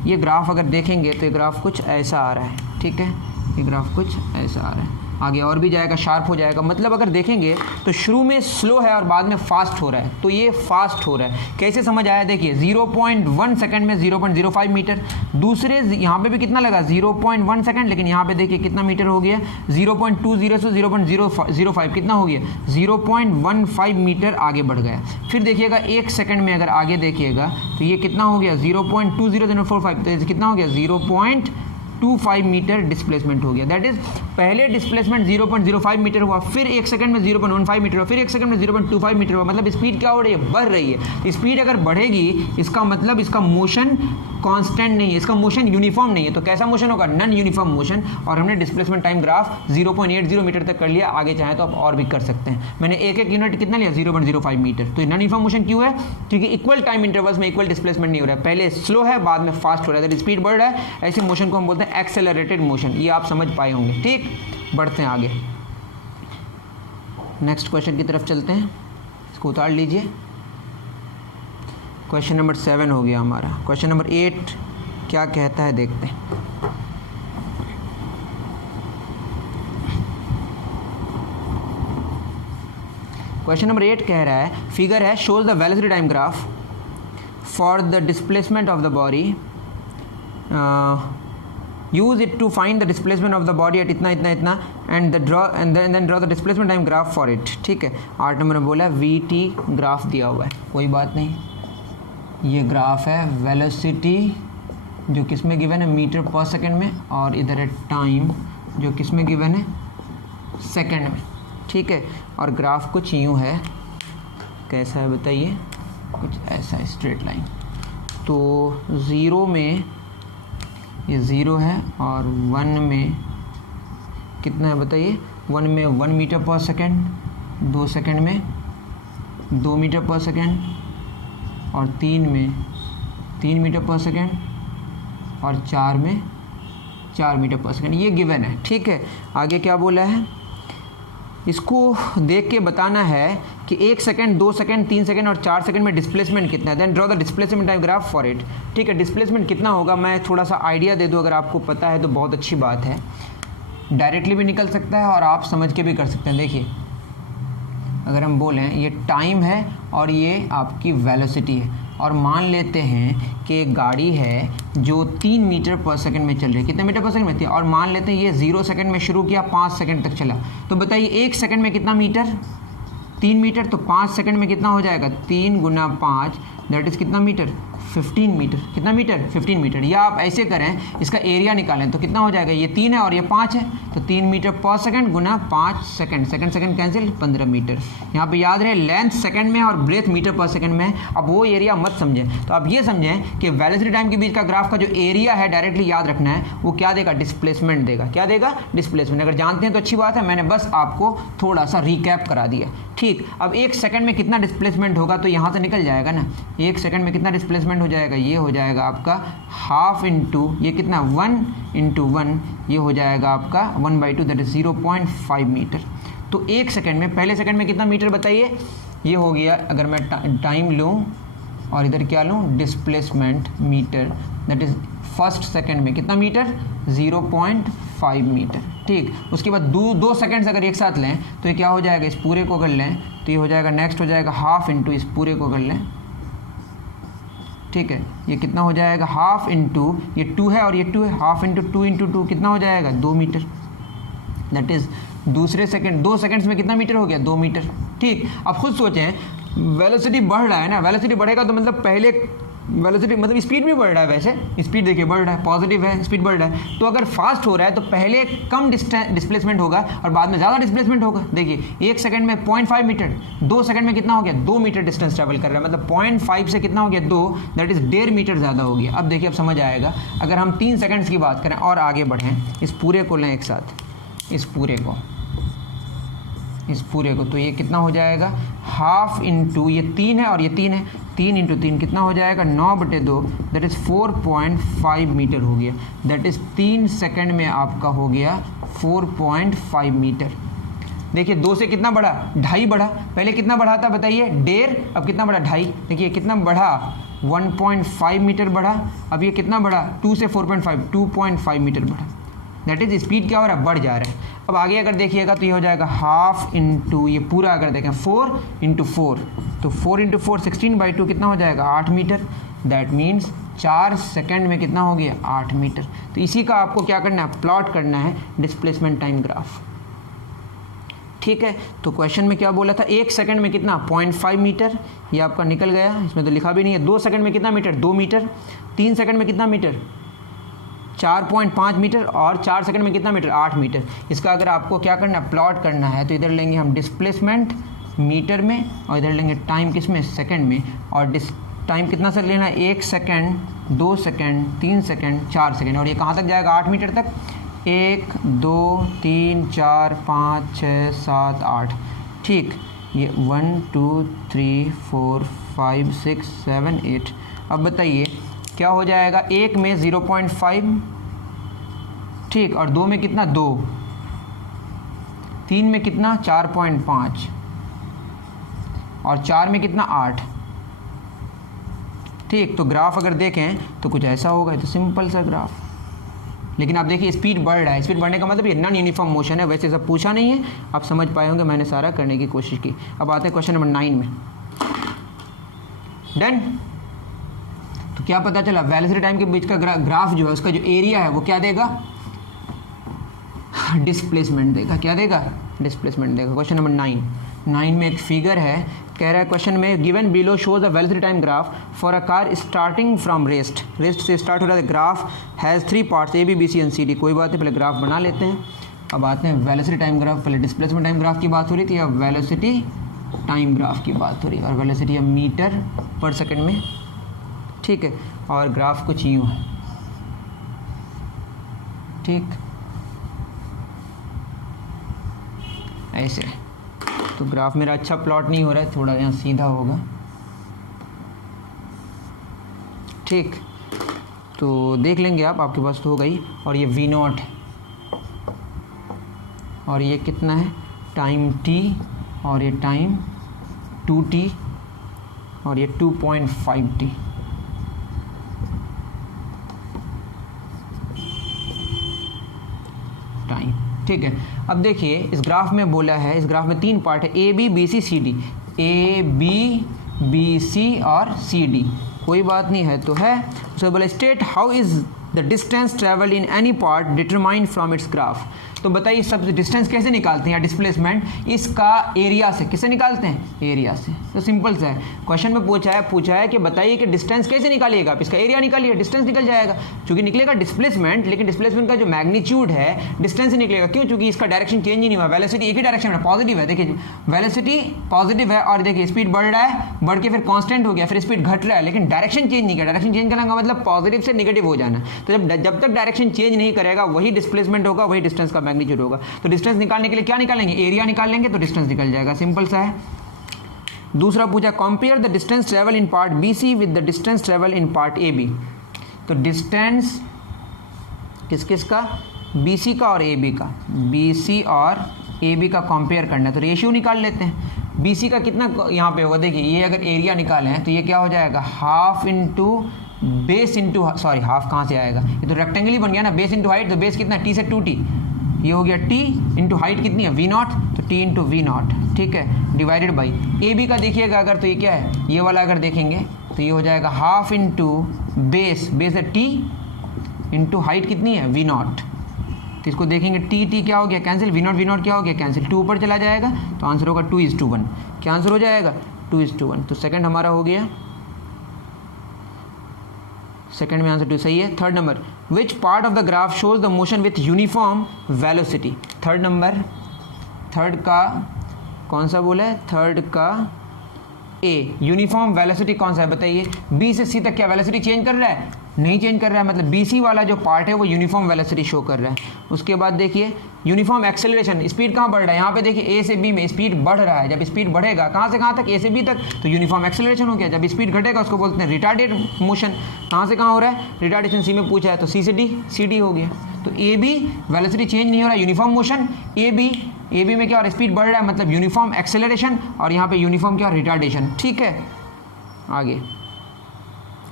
ये ग्राफ अगर देखेंगे तो ये ग्राफ कुछ ऐसा आ रहा है, ठीक है, ये ग्राफ कुछ ऐसा आ रहा है। आगे और भी जाएगा, शार्प हो जाएगा। मतलब अगर देखेंगे तो शुरू में स्लो है और बाद में फास्ट हो रहा है, तो ये फास्ट हो रहा है। कैसे समझ आया, देखिए 0.1 सेकंड में 0.05 मीटर, दूसरे यहाँ पे भी कितना लगा 0.1 सेकंड, लेकिन यहाँ पे देखिए कितना मीटर हो गया 0.20 से 0.005 कितना हो गया 0.15 मीटर आगे बढ़ गया। फिर देखिएगा 1 सेकंड में अगर आगे देखिएगा तो ये कितना हो गया 0.2045, तो कितना हो गया 0.25 मीटर डिस्प्लेसमेंट हो गया। दैट इज पहले डिस्प्लेसमेंट 0.05 मीटर हुआ, फिर 1 सेकंड में 0.15 मीटर हुआ, फिर 1 सेकंड में 0.25 मीटर हुआ। मतलब स्पीड क्या हो रही है, बढ़ रही है। स्पीड अगर बढ़ेगी इसका मतलब इसका मोशन कांस्टेंट नहीं है, इसका मोशन यूनिफॉर्म नहीं है। तो कैसा मोशन होगा, नॉन यूनिफॉर्म मोशन। और हमने डिस्प्लेसमेंट टाइम ग्राफ 0.80 मीटर तक कर लिया, आगे चाहे तो आप और भी कर सकते हैं। मैंने एक यूनिट कितना लिया 0.05 मीटर। तो नॉन यूनिफॉर्म मोशन क्यों है, क्योंकि इक्वल टाइम इंटरवल्स में इक्वल डिस्प्लेसमेंट नहीं हो रहा है, पहले स्लो है बाद में फास्ट हो रहा है, स्पीड बढ़ रहा है। ऐसे मोशन को हम बोलते हैं एक्सेलरेटेड मोशन। ये आप समझ पाए होंगे। ठीक, बढ़ते हैं आगे, नेक्स्ट क्वेश्चन की तरफ चलते हैं। इसको उतार लीजिए। क्वेश्चन नंबर 7 हो गया हमारा। क्वेश्चन नंबर 8 क्या कहता है देखते हैं। क्वेश्चन नंबर 8 कह रहा है, फिगर है, shows the velocity time graph for the displacement of the body, use it to find the displacement of the body at इतना इतना इतना and then draw the displacement time graph for it। ठीक है, 8 number में बोला है VT graph दिया हुआ है, कोई बात नहीं। ये ग्राफ है वेलोसिटी जो किस में गिवन है, मीटर पर सेकंड में, और इधर है टाइम जो किस में गिवन है, सेकंड में। ठीक है, और ग्राफ कुछ यूँ है, कैसा है बताइए, कुछ ऐसा है, स्ट्रेट लाइन। तो 0 में ये 0 है और 1 में कितना है बताइए, 1 में 1 मीटर पर सेकंड, 2 सेकंड में 2 मीटर पर सेकंड, और 3 में 3 मीटर पर सेकंड, और 4 में 4 मीटर पर सेकंड। ये गिवन है। ठीक है, आगे क्या बोला है, इसको देख के बताना है कि 1 सेकंड, 2 सेकंड, 3 सेकंड और 4 सेकंड में डिस्प्लेसमेंट कितना है। Then draw the displacement time graph for it. ठीक है, डिस्प्लेसमेंट कितना होगा मैं थोड़ा सा आइडिया दे दूं, अगर आपको पता है तो बहुत अच्छी बात है। डायरेक्टली भी निकल सकता है और आप समझ के भी कर सकते हैं। देखिए, अगर हम बोलें ये टाइम है और ये आपकी वेलोसिटी है, और मान लेते हैं कि एक गाड़ी है जो 3 मीटर पर सेकंड में चल रही है, कितने मीटर पर सेकंड में थी, और मान लेते हैं ये 0 सेकंड में शुरू किया, 5 सेकंड तक चला। तो बताइए 1 सेकंड में कितना मीटर, 3 मीटर। तो 5 सेकंड में कितना हो जाएगा, 3 गुना 5, दैट इज़ कितना मीटर, 15 मीटर। कितना मीटर, 15 मीटर। या आप ऐसे करें, इसका एरिया निकालें तो कितना हो जाएगा, ये 3 है और ये 5 है, तो 3 मीटर पर सेकंड गुना 5 second, second second cancel, 15 metre. यहाँ पे याद रहे लेंथ सेकंड में और ब्रेथ मीटर पर सेकंड में है। अब वो एरिया मत समझें, तो आप ये समझें कि वेलोसिटी टाइम के बीच का ग्राफ का जो एरिया है डायरेक्टली याद रखना है, वो क्या देगा, डिस्प्लेसमेंट देगा। क्या देगा, डिस्प्लेसमेंट। अगर जानते हैं तो अच्छी बात है, मैंने बस आपको थोड़ा सा रिकैप करा दिया। ठीक, अब 1 सेकंड में कितना डिस्प्लेसमेंट होगा, तो यहाँ से निकल जाएगा ना, 1 सेकंड में कितना डिस्प्लेसमेंट हो जाएगा, ये हो जाएगा आपका हाफ इंटू ये कितना 1 इंटू 1, ये हो जाएगा आपका 1/2, दैट इज 0.5 मीटर। तो 1 सेकंड में, पहले सेकंड में कितना मीटर बताइए, ये हो गया, अगर मैं टाइम लूँ और इधर क्या लूँ, displacement metre, that is first second में कितना मीटर, 0.5 मीटर। ठीक, उसके बाद 2 सेकंड्स अगर एक साथ लें तो ये क्या हो जाएगा, इस पूरे को अगर लें तो ये हो जाएगा, नेक्स्ट हो जाएगा हाफ इंटू इस पूरे को अगर लें। ठीक है, ये कितना हो जाएगा, हाफ इंटू ये 2 है और ये 2 है, हाफ इंटू 2 इंटू 2 कितना हो जाएगा, 2 मीटर। दैट इज़ दूसरे सेकंड, 2 सेकंड्स में कितना मीटर हो गया, 2 मीटर। ठीक, अब खुद सोचें, वेलोसिटी बढ़ रहा है ना, वेलोसिटी बढ़ेगा तो मतलब पहले वेलोसिटी मतलब स्पीड भी बढ़ रहा है, वैसे स्पीड देखिए बढ़ रहा है, पॉजिटिव है, स्पीड बढ़ रहा है। तो अगर फास्ट हो रहा है तो पहले कम डिस्प्लेसमेंट होगा और बाद में ज़्यादा डिस्प्लेसमेंट होगा। देखिए 1 सेकंड में 0.5 मीटर, 2 सेकंड में कितना हो गया, 2 मीटर डिस्टेंस ट्रैवल कर रहा है, मतलब 0.5 से कितना हो गया, 2, दैट इज़ 1.5 मीटर ज़्यादा हो गया। अब देखिए, अब समझ आएगा। अगर हम 3 सेकंड्स की बात करें और आगे बढ़ें, इस पूरे को लें एक साथ, इस पूरे को, तो ये कितना हो जाएगा, हाफ इंटू ये 3 है और ये 3 है, 3 इंटू 3 कितना हो जाएगा 9/2, दैट इज़ 4.5 मीटर हो गया। दैट इज़ 3 सेकंड में आपका हो गया 4.5 मीटर। देखिए 2 से कितना बढ़ा, 2.5 बढ़ा। पहले कितना बढ़ा था बताइए, 1.5, अब कितना बढ़ा 2.5। देखिए कितना बढ़ा, 1.5 मीटर बढ़ा। अब ये कितना बढ़ा, 2 से 4.5, 2.5 मीटर बढ़ा। दैट इज स्पीड क्या हो रहा है, बढ़ जा रहा है। अब आगे अगर देखिएगा तो ये हो जाएगा हाफ इंटू, ये पूरा अगर देखें 4 इंटू 4, तो 4 इंटू 4 16/2 कितना हो जाएगा 8 मीटर। दैट मीन्स 4 सेकंड में कितना हो गया 8 मीटर। तो इसी का आपको क्या करना है, प्लॉट करना है डिस्प्लेसमेंट टाइम ग्राफ। ठीक है, तो क्वेश्चन में क्या बोला था, 1 सेकंड में कितना 0.5 मीटर, ये आपका निकल गया, इसमें तो लिखा भी नहीं है। 2 सेकंड में कितना मीटर 2 मीटर, 3 सेकंड में कितना मीटर 4.5 मीटर, और 4 सेकंड में कितना मीटर 8 मीटर। इसका अगर आपको क्या करना है, प्लॉट करना है, तो इधर लेंगे हम डिस्प्लेसमेंट मीटर में और इधर लेंगे टाइम किस में, सेकंड में। और टाइम कितना से लेना है, 1 सेकंड, 2 सेकंड, 3 सेकंड, 4 सेकंड, और ये कहाँ तक जाएगा 8 मीटर तक। 1 2 3 4 5 6 7 8, ठीक। ये 1 2 3 4 5 6 7 8। अब बताइए क्या हो जाएगा, 1 में 0.5, ठीक, और 2 में कितना 2, 3 में कितना 4.5, और 4 में कितना 8, ठीक। तो ग्राफ अगर देखें तो कुछ ऐसा होगा, तो सिंपल सा ग्राफ। लेकिन आप देखिए स्पीड बढ़ रहा है, स्पीड बढ़ने का मतलब ये नॉन यूनिफॉर्म मोशन है। वैसे सब पूछा नहीं है, आप समझ पाए होंगे, मैंने सारा करने की कोशिश की। अब आते हैं क्वेश्चन नंबर 9 में। डन। तो क्या पता चला, वेलोसिटी टाइम के बीच का ग्राफ जो है उसका जो एरिया है वो क्या देगा, डिस्प्लेसमेंट देगा। क्या देगा, डिस्प्लेसमेंट देगा। क्वेश्चन नंबर 9 में एक फिगर है, कह रहा है क्वेश्चन में given below shows the velocity time graph for a car starting from rest से स्टार्ट हो रहा है। Graph has 3 parts A B B C and C D। कोई बात नहीं, पहले ग्राफ बना लेते हैं। अब आते हैं वेलोसिटी टाइम ग्राफ। पहले डिस्प्लेसमेंट टाइम ग्राफ की बात हो रही थी, अब वेलोसिटी टाइम ग्राफ की बात हो रही है, और वेलोसिटी है मीटर पर सेकेंड में, ठीक है। और ग्राफ कुछ यूँ है, ठीक, ऐसे। तो ग्राफ मेरा अच्छा प्लॉट नहीं हो रहा है, थोड़ा यहाँ सीधा होगा, ठीक। तो देख लेंगे आप, आपके पास तो हो गई। और ये V0 है, और ये कितना है टाइम t, और ये टाइम 2t, और ये 2.5t। टाइम, ठीक है। अब देखिए इस ग्राफ में बोला है, इस ग्राफ में 3 पार्ट है, A B B C C D, A B B C और C D। कोई बात नहीं है तो है। उसको बोला state how is the distance travel in any part determined from its graph. तो बताइए सब डिस्टेंस कैसे निकालते हैं, या डिस्प्लेसमेंट इसका एरिया से। किससे निकालते हैं, एरिया से। तो सिंपल सा है, क्वेश्चन में पूछा है कि बताइए कि डिस्टेंस कैसे निकालिएगा। आप इसका एरिया निकालिए, डिस्टेंस निकल जाएगा। क्योंकि निकलेगा डिस्प्लेसमेंट, लेकिन डिस्प्लेसमेंट का जो मैग्नीट्यूड है डिस्टेंस से निकलेगा। क्यों, क्योंकि इसका डायरेक्शन चेंज ही नहीं हुआ, वेलोसिटी एक ही डायरेक्शन में पॉजिटिव है। देखिए वेलोसिटी पॉजिटिव है, और देखिए स्पीड बढ़ रहा है, बढ़ के फिर कांस्टेंट हो गया, फिर स्पीड घट रहा है, लेकिन डायरेक्शन चेंज नहीं किया। डायरेक्शन चेंज करने का मतलब पॉजिटिव से नेगेटिव हो जाना। तो जब तक डायरेक्शन चेंज नहीं करेगा वही डिस्प्लेसमेंट होगा, वही डिस्टेंस का मैग्नीट्यूड होगा। तो डिस्टेंस निकालने के लिए क्या निकालेंगे, एरिया निकाल लेंगे, तो डिस्टेंस निकल जाएगा। सिंपल सा है। दूसरा पूछा compare the distance travel in part BC with the distance travel in part AB। तो डिस्टेंस किस का, BC का और AB का, BC और AB का कंपेयर करना है। तो रेशियो निकाल लेते हैं। BC का कितना यहाँ पे होगा, देखिए ये अगर एरिया निकाले हैं तो ये क्या हो जाएगा, half into base into, sorry half कहाँ से आएगा, ये तो रेक्टेंगल ही बन गया ना। बेस इंटू हाइट, तो बेस कितना T से 2T, ये हो गया T इंटू हाइट कितनी है V0, तो T इंटू V0, ठीक है, डिवाइडेड बाई AB का देखिएगा अगर, तो ये क्या है, ये वाला अगर देखेंगे तो ये हो जाएगा हाफ इंटू बेस है T इंटू हाइट कितनी है V0। तो इसको देखेंगे T क्या हो गया कैंसिल, V0 क्या हो गया कैंसिल, 2 ऊपर चला जाएगा, तो आंसर होगा 2:1। क्या आंसर हो जाएगा 2:1। तो सेकंड हमारा हो गया, सेकंड में आंसर 2 सही है। Third number, which part of the graph shows the motion with uniform velocity. Third number, third का कौन सा बोला है, थर्ड का A, यूनिफॉर्म वेलोसिटी कौन सा है बताइए। B से C तक क्या वेलोसिटी चेंज कर रहा है, नहीं चेंज कर रहा है, मतलब BC वाला जो पार्ट है वो यूनिफॉर्म वेलोसिटी शो कर रहा है। उसके बाद देखिए यूनिफॉर्म एक्सेलरेशन, स्पीड कहाँ बढ़ रहा है, यहाँ पे देखिए A से B में स्पीड बढ़ रहा है। जब स्पीड बढ़ेगा कहाँ से कहाँ तक, A से B तक, तो यूनिफॉर्म एक्सेलरेशन हो गया। जब स्पीड घटेगा उसको बोलते हैं रिटार्डेड मोशन। कहाँ से कहाँ हो रहा है, रिटार्डेशन C में पूछा है तो C से D, CD हो गया। तो AB वेलोसिटी चेंज नहीं हो रहा है, यूनिफॉर्म मोशन। AB में क्या हो रहा है, स्पीड बढ़ रहा है, मतलब यूनिफॉर्म एक्सेलरेशन, और यहाँ पे यूनिफॉर्म क्या, रिटार्डेशन। ठीक है, आगे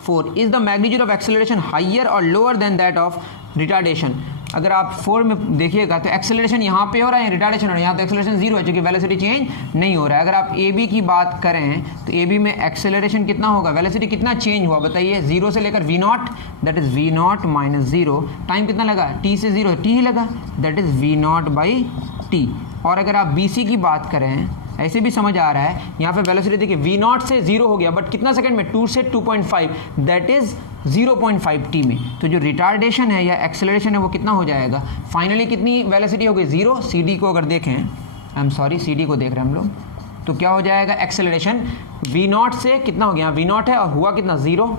4 is the magnitude of acceleration higher और lower than that of retardation. अगर आप 4 में देखिएगा तो एक्सेलरेशन यहाँ पे हो रहा है, रिटार्डेशन हो रहा है, यहाँ तो एक्सेलरेशन 0 है क्योंकि वेलोसिटी चेंज नहीं हो रहा है। अगर आप AB की बात करें तो AB में एक्सेलरेशन कितना होगा, वेलोसिटी कितना चेंज हुआ बताइए, 0 से लेकर V0, that is V0 minus 0, time कितना लगा, T से 0 T ही लगा, that is V0 by T। और अगर आप BC की बात करें, ऐसे भी समझ आ रहा है, यहाँ पे वेलोसिटी देखिए V0 से 0 हो गया, बट कितना सेकंड में, 2 से 2.5, दैट इज 0.5 t में। तो जो रिटार्डेशन है या एक्सेलरेशन है वो कितना हो जाएगा, फाइनली कितनी वेलोसिटी हो गई, 0। CD को अगर देखें, आई एम सॉरी CD को देख रहे हैं हम लोग, तो क्या हो जाएगा, एक्सेलरेशन V0 से कितना हो गया, V0 है और हुआ कितना, 0,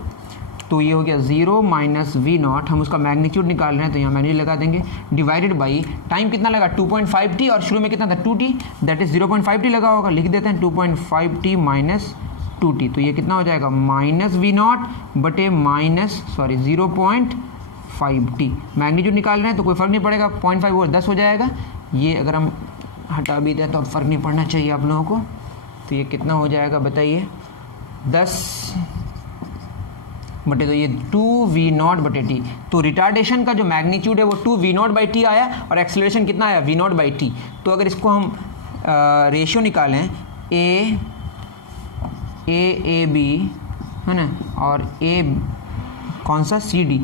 तो ये हो गया 0 माइनस V0। हम उसका मैग्नीट्यूड निकाल रहे हैं तो यहाँ मैग्नीट्यूड लगा देंगे, डिवाइडेड बाई टाइम कितना लगा, 2.5 t, और शुरू में कितना था, 2 t, दैट इज 0.5 t लगा होगा, लिख देते हैं 2.5 t माइनस 2 t। तो ये कितना हो जाएगा, माइनस V0 बटे माइनस 0.5 t। मैग्नीट्यूड निकाल रहे हैं तो कोई फ़र्क नहीं पड़ेगा, 0.5 और 10 हो जाएगा। ये अगर हम हटा भी दें तो अब फ़र्क नहीं पड़ना चाहिए आप लोगों को। तो ये कितना हो जाएगा बताइए, 10 बटे, तो ये 2V0 बटे T। तो रिटार्डेशन का जो मैग्नीट्यूड है वो 2V0 बाई T आया, और एक्सेलरेशन कितना आया, V0 बाई T। तो अगर इसको हम रेशियो निकालें, AB है ना, और A कौन सा, CD,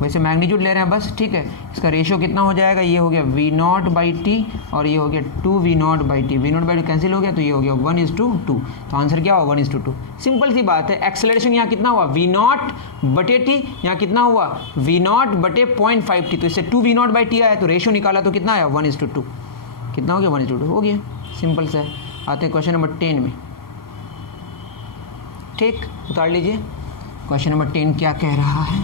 वैसे मैग्नीट्यूड ले रहे हैं बस, ठीक है। इसका रेशियो कितना हो जाएगा, ये हो गया V0 बाई T और ये हो गया 2V0 by T। V0 by T cancel हो गया तो ये हो गया 1:2। तो आंसर क्या होगा, 1:2। सिंपल सी बात है। एक्सेलरेशन यहाँ कितना हुआ, V0 बटे T, यहाँ कितना हुआ, V0 बटे 0.5 T। तो इससे 2V0 बाई T आया, तो रेशियो निकाला तो कितना आया, 1:2। कितना हो गया, 1:2 हो गया। सिंपल से आते हैं क्वेश्चन नंबर 10 में। ठीक, उतार लीजिए। क्वेश्चन नंबर 10 क्या कह रहा है,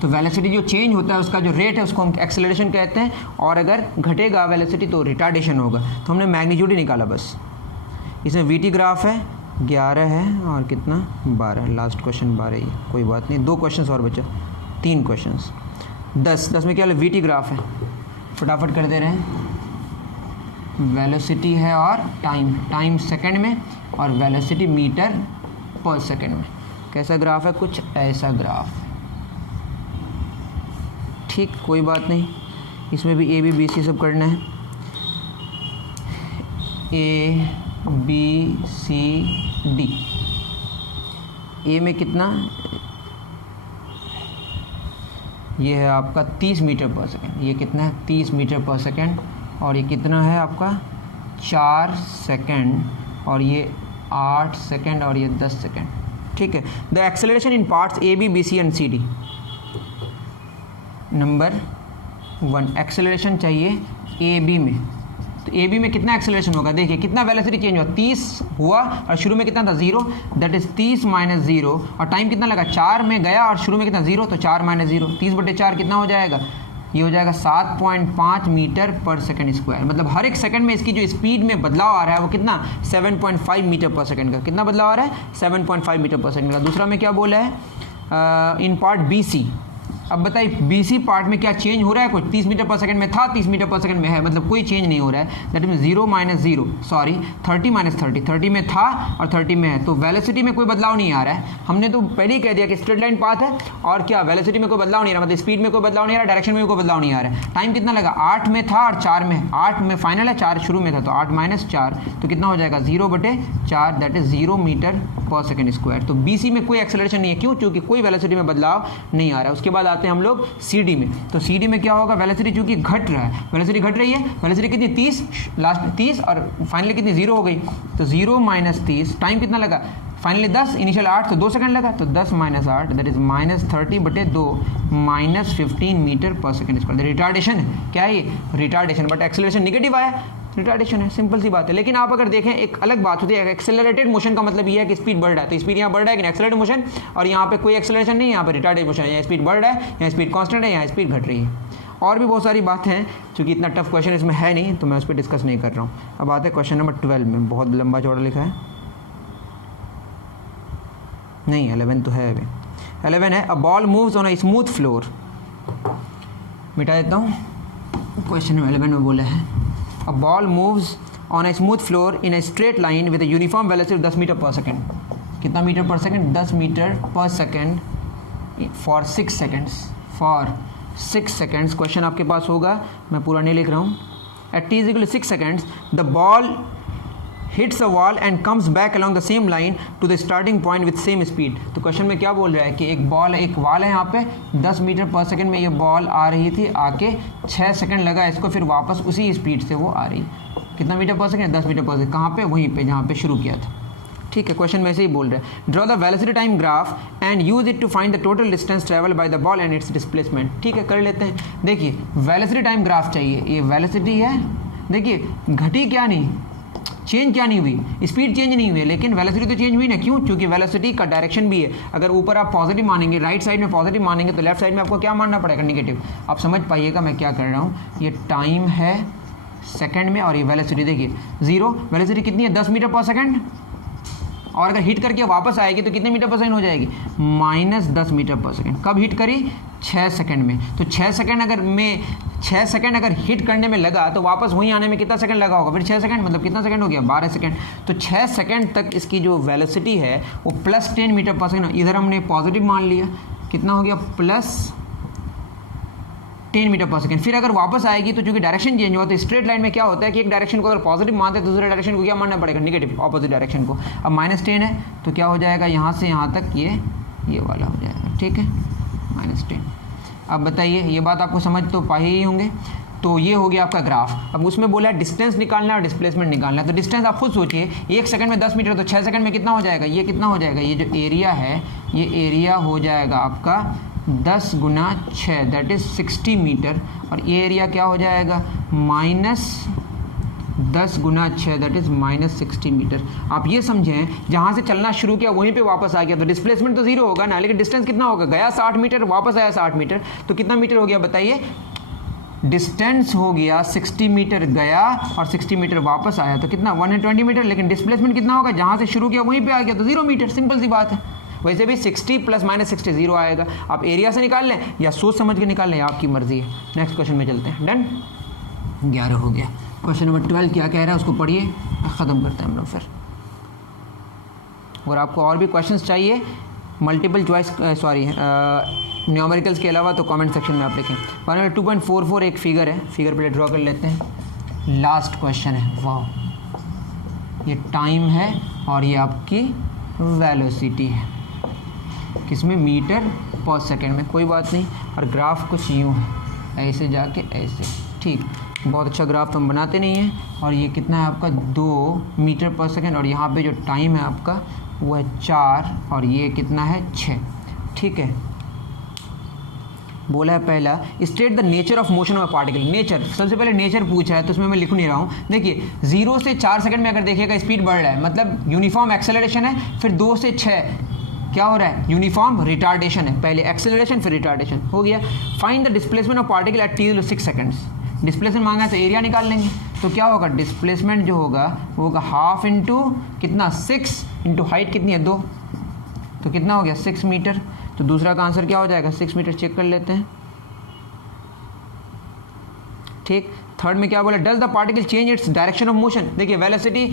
तो वेलोसिटी जो चेंज होता है उसका जो रेट है उसको हम एक्सेलरेशन कहते हैं, और अगर घटेगा वेलोसिटी तो रिटार्डेशन होगा। तो हमने मैग्नीट्यूड ही निकाला बस। इसमें VT ग्राफ है 11 है और कितना 12, लास्ट क्वेश्चन 12 ही, कोई बात नहीं, 2 क्वेश्चन और बचा, 3 क्वेश्चन। 10 में क्या है, VT ग्राफ है, फटाफट कर दे रहे हैं। वेलोसिटी है और टाइम सेकंड में, और वेलोसिटी मीटर पर सेकंड में। कैसा ग्राफ है, कुछ ऐसा ग्राफ, ठीक, कोई बात नहीं। इसमें भी AB BC सब करना है, ABCD। A में कितना, ये है आपका 30 मीटर पर सेकेंड, ये कितना है 30 मीटर पर सेकेंड, और ये कितना है आपका 4 सेकेंड, और ये 8 सेकेंड, और ये 10 सेकेंड। ठीक है। The acceleration in parts AB BC and CD। Number 1 acceleration चाहिए AB में, तो AB में कितना एक्सेलरेशन होगा, देखिए कितना वेलोसिटी चेंज हुआ, 30 हुआ और शुरू में कितना था, 0, दैट इज 30 माइनस 0, और टाइम कितना लगा, 4 में गया और शुरू में कितना, 0, तो 4 माइनस 0, 30 बटे 4 कितना हो जाएगा, ये हो जाएगा 7.5 मीटर पर सेकंड स्क्वायर। मतलब हर एक सेकंड में इसकी जो स्पीड में बदलाव आ रहा है वो कितना, 7.5 मीटर पर सेकंड का। कितना बदलाव आ रहा है, 7.5 मीटर पर सेकंड का। दूसरा में क्या बोला है, इन पार्ट BC। अब बताइए BC पार्ट में क्या चेंज हो रहा है, कुछ 30 मीटर पर सेकंड में था, 30 मीटर पर सेकंड में है, मतलब कोई चेंज नहीं हो रहा है। That mean 0 minus 0, sorry 30 minus 30 में था और 30 में है, तो वेलोसिटी में कोई बदलाव नहीं आ रहा है। हमने तो पहले ही कह दिया कि स्ट्रेट लाइन पाथ है, और क्या वेलोसिटी में कोई बदलाव नहीं आ रहा, मतलब स्पीड में कोई बदलाव नहीं आ रहा, डायरेक्शन में कोई बदलाव नहीं आ रहा है। टाइम कितना लगा, 8 में था और 4 में, 8 में फाइनल है, 4 शुरू में था, तो 8 माइनस 4, तो कितना हो जाएगा 0 बटे 4, दैट इज 0 मीटर पर सेकंड स्क्वायर। तो BC में कोई एक्सेलरेशन नहीं है, क्यों, क्योंकि कोई वेलोसिटी में बदलाव नहीं आ रहा है। उसके बाद आते हैं हम लोग CD में, तो CD में क्या होगा, वेलोसिटी चूंकि घट रहा है, वेलोसिटी घट रही है, वेलोसिटी कितनी 30, लास्ट 30 और फाइनली कितनी 0 हो गई, तो 0 माइनस 30, टाइम कितना लगा, फाइनली 10, इनिशियल 8, तो 2 सेकंड लगा, तो 10 माइनस 8 दैट इज माइनस 30 बटे 2, माइनस 15 मीटर पर सेकंड स्क्वायर। रिटार्डेशन है क्या है ये, रिटार्डेशन, बट एक्सेलरेशन निगेटिव आया, रिटार्डेशन है, सिंपल सी बात है। लेकिन आप अगर देखें एक अलग बात होती है, एक्सेलरेटेड मोशन का मतलब ये है कि स्पीड बढ़ रहा है, तो स्पीड यहाँ बढ़ रहा है कि एक्सेलरेटेड मोशन, और यहाँ पे कोई एक्सेलरेशन नहीं है, यहाँ पे रिटार्डेड मोशन है, यहाँ स्पीड बढ़ रहा है, यहाँ स्पीड कांस्टेंट है, यहाँ स्पीड घट रही है। और भी बहुत सारी बातें हैं, चूँकि इतना टफ क्वेश्चन इसमें है नहीं तो मैं उस पर डिस्कस नहीं कर रहा हूँ। अब आते हैं क्वेश्चन नंबर 12 में, बहुत लंबा चौड़ा लिखा है, नहीं 11 तो है, अभी 11 है, a ball moves on a smooth floor, मिटा देता हूँ, क्वेश्चन 11 में बोला है a ball moves on a smooth floor in a straight line with a uniform velocity 10 metre पर सेकेंड। कितना मीटर पर सेकेंड? 10 मीटर पर सेकेंड फॉर 6 सेकेंड्स। क्वेश्चन आपके पास होगा, मैं पूरा नहीं लिख रहा हूँ। At t = 6 seconds the ball hits a wall and comes back along the same line to the starting point with same speed. तो क्वेश्चन में क्या बोल रहा है कि एक वॉल है यहाँ पे, 10 मीटर पर सेकंड में ये बॉल आ रही थी, आके 6 सेकंड लगा इसको, फिर वापस उसी स्पीड से वो आ रही। कितना मीटर पर सेकंड? 10 मीटर पर सेकंड। कहाँ पे? वहीं पे जहाँ पे शुरू किया था। ठीक है, क्वेश्चन में ऐसे ही बोल रहे हैं, draw the velocity time graph and use it to find the total distance travel by the ball and its displacement. ठीक है, कर लेते हैं। देखिए वेलोसिटी टाइम ग्राफ चाहिए, ये वेलोसिटी है, देखिए घटी क्या नहीं, चेंज क्या नहीं हुई, स्पीड चेंज नहीं हुई, लेकिन वेलोसिटी तो चेंज हुई ना। क्यों? क्योंकि वेलोसिटी का डायरेक्शन भी है, अगर ऊपर आप पॉजिटिव मानेंगे, राइट साइड में पॉजिटिव मानेंगे, तो लेफ्ट साइड में आपको क्या मानना पड़ेगा? निगेटिव। आप समझ पाइएगा मैं क्या कर रहा हूँ। ये टाइम है सेकंड में और ये वेलोसिटी देखिए 0, वेलोसिटी कितनी है? 10 मीटर पर सेकंड, और अगर हिट करके वापस आएगी तो कितने मीटर पर सेकंड हो जाएगी? -10 मीटर पर सेकंड। कब हिट करी? 6 सेकंड में। तो 6 सेकंड अगर हिट करने में लगा तो वापस वहीं आने में कितना सेकंड लगा होगा? फिर 6 सेकंड, मतलब कितना सेकंड हो गया? 12 सेकंड। तो 6 सेकंड तक इसकी जो वेलोसिटी है वो +10 मीटर पर सेकंड। इधर हमने पॉजिटिव मान लिया, कितना हो गया? +10 मीटर पर सेकंड। फिर अगर वापस आएगी तो चूंकि डायरेक्शन चेंज हुआ, तो स्ट्रेट लाइन में क्या होता है कि एक डायरेक्शन को अगर पॉजिटिव मानते हैं तो दूसरे डायरेक्शन को क्या मानना पड़ेगा? निगेटिव, ऑपोजिट डायरेक्शन को। अब -10 है तो क्या हो जाएगा? यहाँ से यहाँ तक ये वाला हो जाएगा। ठीक है, -10। अब बताइए, ये बात आपको समझ तो पाए ही होंगे। तो ये हो गया आपका ग्राफ। अब उसमें बोला है डिस्टेंस निकालना है और डिस्प्लेसमेंट निकालना है। तो डिस्टेंस आप खुद सोचिए, 1 सेकंड में 10 मीटर, तो 6 सेकंड में कितना हो जाएगा? ये कितना हो जाएगा? ये जो एरिया है, ये एरिया हो जाएगा आपका 10 × 6 दैट इज़ 60 मीटर, और ये एरिया क्या हो जाएगा? -10 × 6 दैट इज़ -60 मीटर। आप ये समझें, जहाँ से चलना शुरू किया वहीं पे वापस आ गया, तो डिस्प्लेसमेंट तो 0 होगा ना, लेकिन डिस्टेंस कितना होगा? गया 60 मीटर, वापस आया 60 मीटर, तो कितना मीटर हो गया बताइए? डिस्टेंस हो गया 60 मीटर गया और 60 मीटर वापस आया, तो कितना? 120 मीटर। लेकिन डिस्प्लेसमेंट कितना होगा? जहाँ से शुरू किया वहीं पे आ गया, तो 0 मीटर। सिंपल सी बात है। वैसे भी 60 + -60 0 आएगा। आप एरिया से निकाल लें या सोच समझ के निकाल लें, आपकी मर्जी है। नेक्स्ट क्वेश्चन में चलते हैं। डन, 11 हो गया। क्वेश्चन नंबर 12 क्या कह रहा है उसको पढ़िए, ख़त्म करते हैं हम लोग फिर। और आपको और भी क्वेश्चंस चाहिए मल्टीपल चॉइस न्यूमेरिकल्स के अलावा, तो कमेंट सेक्शन में आप लिखें। 2.44 एक फिगर है, फिगर पे ड्रॉ कर लेते हैं। लास्ट क्वेश्चन है, वाह, ये टाइम है और ये आपकी वेलोसिटी है, किसमें? मीटर पर सेकंड में। कोई बात नहीं, और ग्राफ कुछ यूँ है, ऐसे जाके ऐसे। ठीक, बहुत अच्छा ग्राफ तो हम बनाते नहीं हैं। और ये कितना है आपका? 2 मीटर पर सेकंड, और यहाँ पे जो टाइम है आपका वो है 4, और ये कितना है? 6। ठीक है, बोला है पहला, state the nature of motion of particle. Nature, सबसे पहले नेचर पूछा है, तो उसमें मैं लिख नहीं रहा हूँ। देखिए 0 से 4 सेकंड में अगर देखिएगा स्पीड बढ़ रहा है, मतलब यूनिफॉर्म एक्सेलरेशन है। फिर 2 से 6 क्या हो रहा है? यूनिफॉर्म रिटार्डेशन है। पहले एक्सेलरेशन फिर रिटार्डेशन हो गया। Find the displacement of particle at t = 6 seconds. Displacement मांगा है तो एरिया निकाल लेंगे। तो क्या होगा? डिस्प्लेसमेंट जो होगा वो होगा हाफ इंटू कितना? 6 इंटू हाइट कितनी है? 2, तो कितना हो गया? 6 मीटर। तो दूसरा का आंसर क्या हो जाएगा? 6 मीटर। चेक कर लेते हैं। ठीक, थर्ड में क्या बोला? Does the particle change its direction of motion. देखिए वेलोसिटी,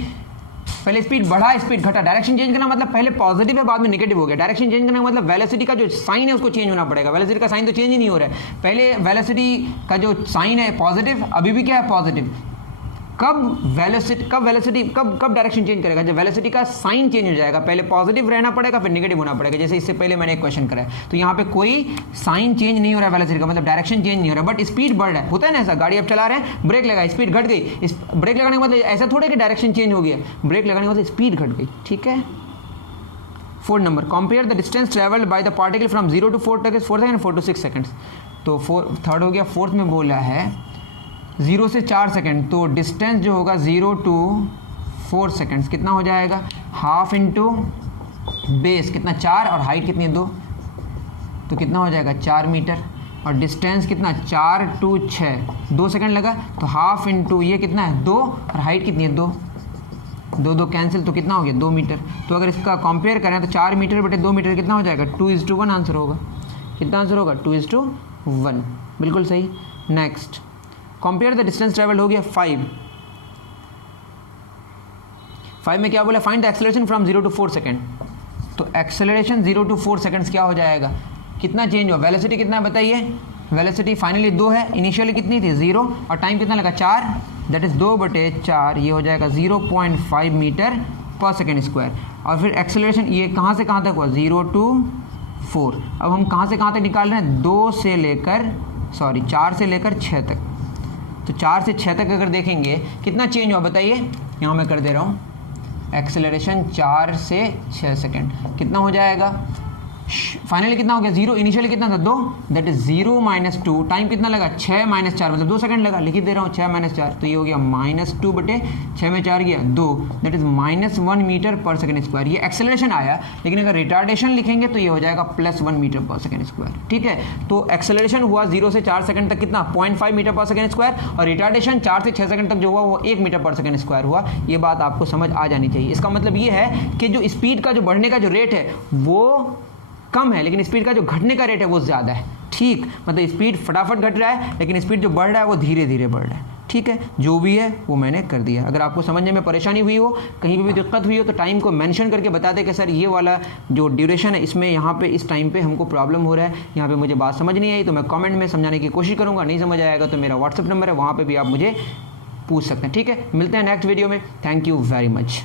पहले स्पीड बढ़ा, स्पीड घटा। डायरेक्शन चेंज करना मतलब पहले पॉजिटिव है, बाद में नेगेटिव हो गया। डायरेक्शन चेंज करना मतलब वेलोसिटी का जो साइन है उसको चेंज होना पड़ेगा। वेलोसिटी का साइन तो चेंज ही नहीं हो रहा है। पहले वेलोसिटी का जो साइन है पॉजिटिव, अभी भी क्या है? पॉजिटिव। कब डायरेक्शन चेंज करेगा? जब वेलोसिटी का साइन चेंज हो जाएगा। पहले पॉजिटिव रहना पड़ेगा, फिर नेगेटिव होना पड़ेगा। जैसे इससे पहले मैंने एक क्वेश्चन करा है, तो यहाँ पे कोई साइन चेंज नहीं हो रहा है वेलोसिटी का, मतलब डायरेक्शन चेंज नहीं हो रहा है, बट स्पीड बढ़ रहा है। होता है ना ऐसा, गाड़ी आप चला रहे हैं, ब्रेक लगा, स्पीड घट गई। ब्रेक लगाने का मतलब ऐसा थोड़ा कि डायरेक्शन चेंज हो गया, ब्रेक लगाने का मतलब स्पीड घट गई। ठीक है। 4 number, compare the distance travelled by the particle from 0 to 4 second, 4 to 6 seconds. तो 4 थर्ड हो गया। फोर्थ में बोला है 0 से 4 सेकंड, तो डिस्टेंस जो होगा 0 to 4 सेकंड्स कितना हो जाएगा, हाफ इंटू बेस कितना 4 और हाइट कितनी है 2, तो कितना हो जाएगा 4 मीटर। और डिस्टेंस कितना 4 to 6, 2 सेकंड लगा, तो हाफ इंटू ये कितना है 2 और हाइट कितनी है 2, 2 कैंसिल, तो कितना हो गया 2 मीटर। तो अगर इसका कंपेयर करें तो 4 मीटर बटे 2 मीटर कितना हो जाएगा 2:1 आंसर होगा। कितना आंसर होगा 2:1, बिल्कुल सही। Next, compare the distance travel हो गया 5 में क्या बोला, find the acceleration from 0 to 4 second. तो एक्सेलरेशन 0 to 4 सेकंड्स क्या हो जाएगा, कितना चेंज हुआ, वेलोसिटी कितना है बताइए, वेलोसिटी फाइनली 2 है, इनिशियली कितनी थी 0, और टाइम कितना लगा 4, दैट इज 2/4, ये हो जाएगा 0.5 मीटर पर सेकेंड स्क्वायर। और फिर एक्सेलरेशन ये कहाँ से कहाँ तक हुआ 0 to 4। अब हम कहाँ से कहाँ तक निकाल रहे हैं, 4 से लेकर 6 तक। तो 4 से 6 तक अगर देखेंगे कितना चेंज हुआ बताइए, यहाँ मैं कर दे रहा हूँ, एक्सेलरेशन 4 से 6 सेकेंड कितना हो जाएगा, फाइनली कितना हो गया 0, इनिशियली कितना था 2, दैट इज 0 - 2, टाइम कितना लगा 6 - 4 मतलब 2 सेकंड लगा, लिख दे रहा हूँ 6 - 4, तो ये हो गया -2/6 में 4 गया 2, दैट इज -1 मीटर पर सेकंड स्क्वायर। ये एक्सेलरेशन आया, लेकिन अगर रिटार्डेशन लिखेंगे तो ये हो जाएगा +1 मीटर पर सेकंड स्क्वायर। ठीक है, तो एक्सेलरेशन हुआ 0 से 4 सेकंड तक कितना 0.5 मीटर पर सेकंड स्क्वायर, और रिटार्डेशन 4 से 6 सेकंड तक जो हुआ वो 1 मीटर पर सेकंड स्क्वायर हुआ। ये बात आपको समझ आ जानी चाहिए। इसका मतलब ये है कि जो स्पीड का जो बढ़ने का जो रेट है वो कम है, लेकिन स्पीड का जो घटने का रेट है वो ज़्यादा है। ठीक, मतलब स्पीड फटाफट घट रहा है, लेकिन स्पीड जो बढ़ रहा है वो धीरे धीरे बढ़ रहा है। ठीक है, जो भी है वो मैंने कर दिया। अगर आपको समझने में परेशानी हुई हो, कहीं पर भी दिक्कत हुई हो, तो टाइम को मेंशन करके बता दें कि सर ये वाला जो ड्यूरेशन है इसमें यहाँ पे इस टाइम पे हमको प्रॉब्लम हो रहा है, यहाँ पे मुझे बात समझ नहीं आई, तो मैं कमेंट में समझाने की कोशिश करूँगा। नहीं समझ आएगा तो मेरा व्हाट्सअप नंबर है, वहाँ पर भी आप मुझे पूछ सकते हैं। ठीक है, मिलते हैं नेक्स्ट वीडियो में। Thank you very much.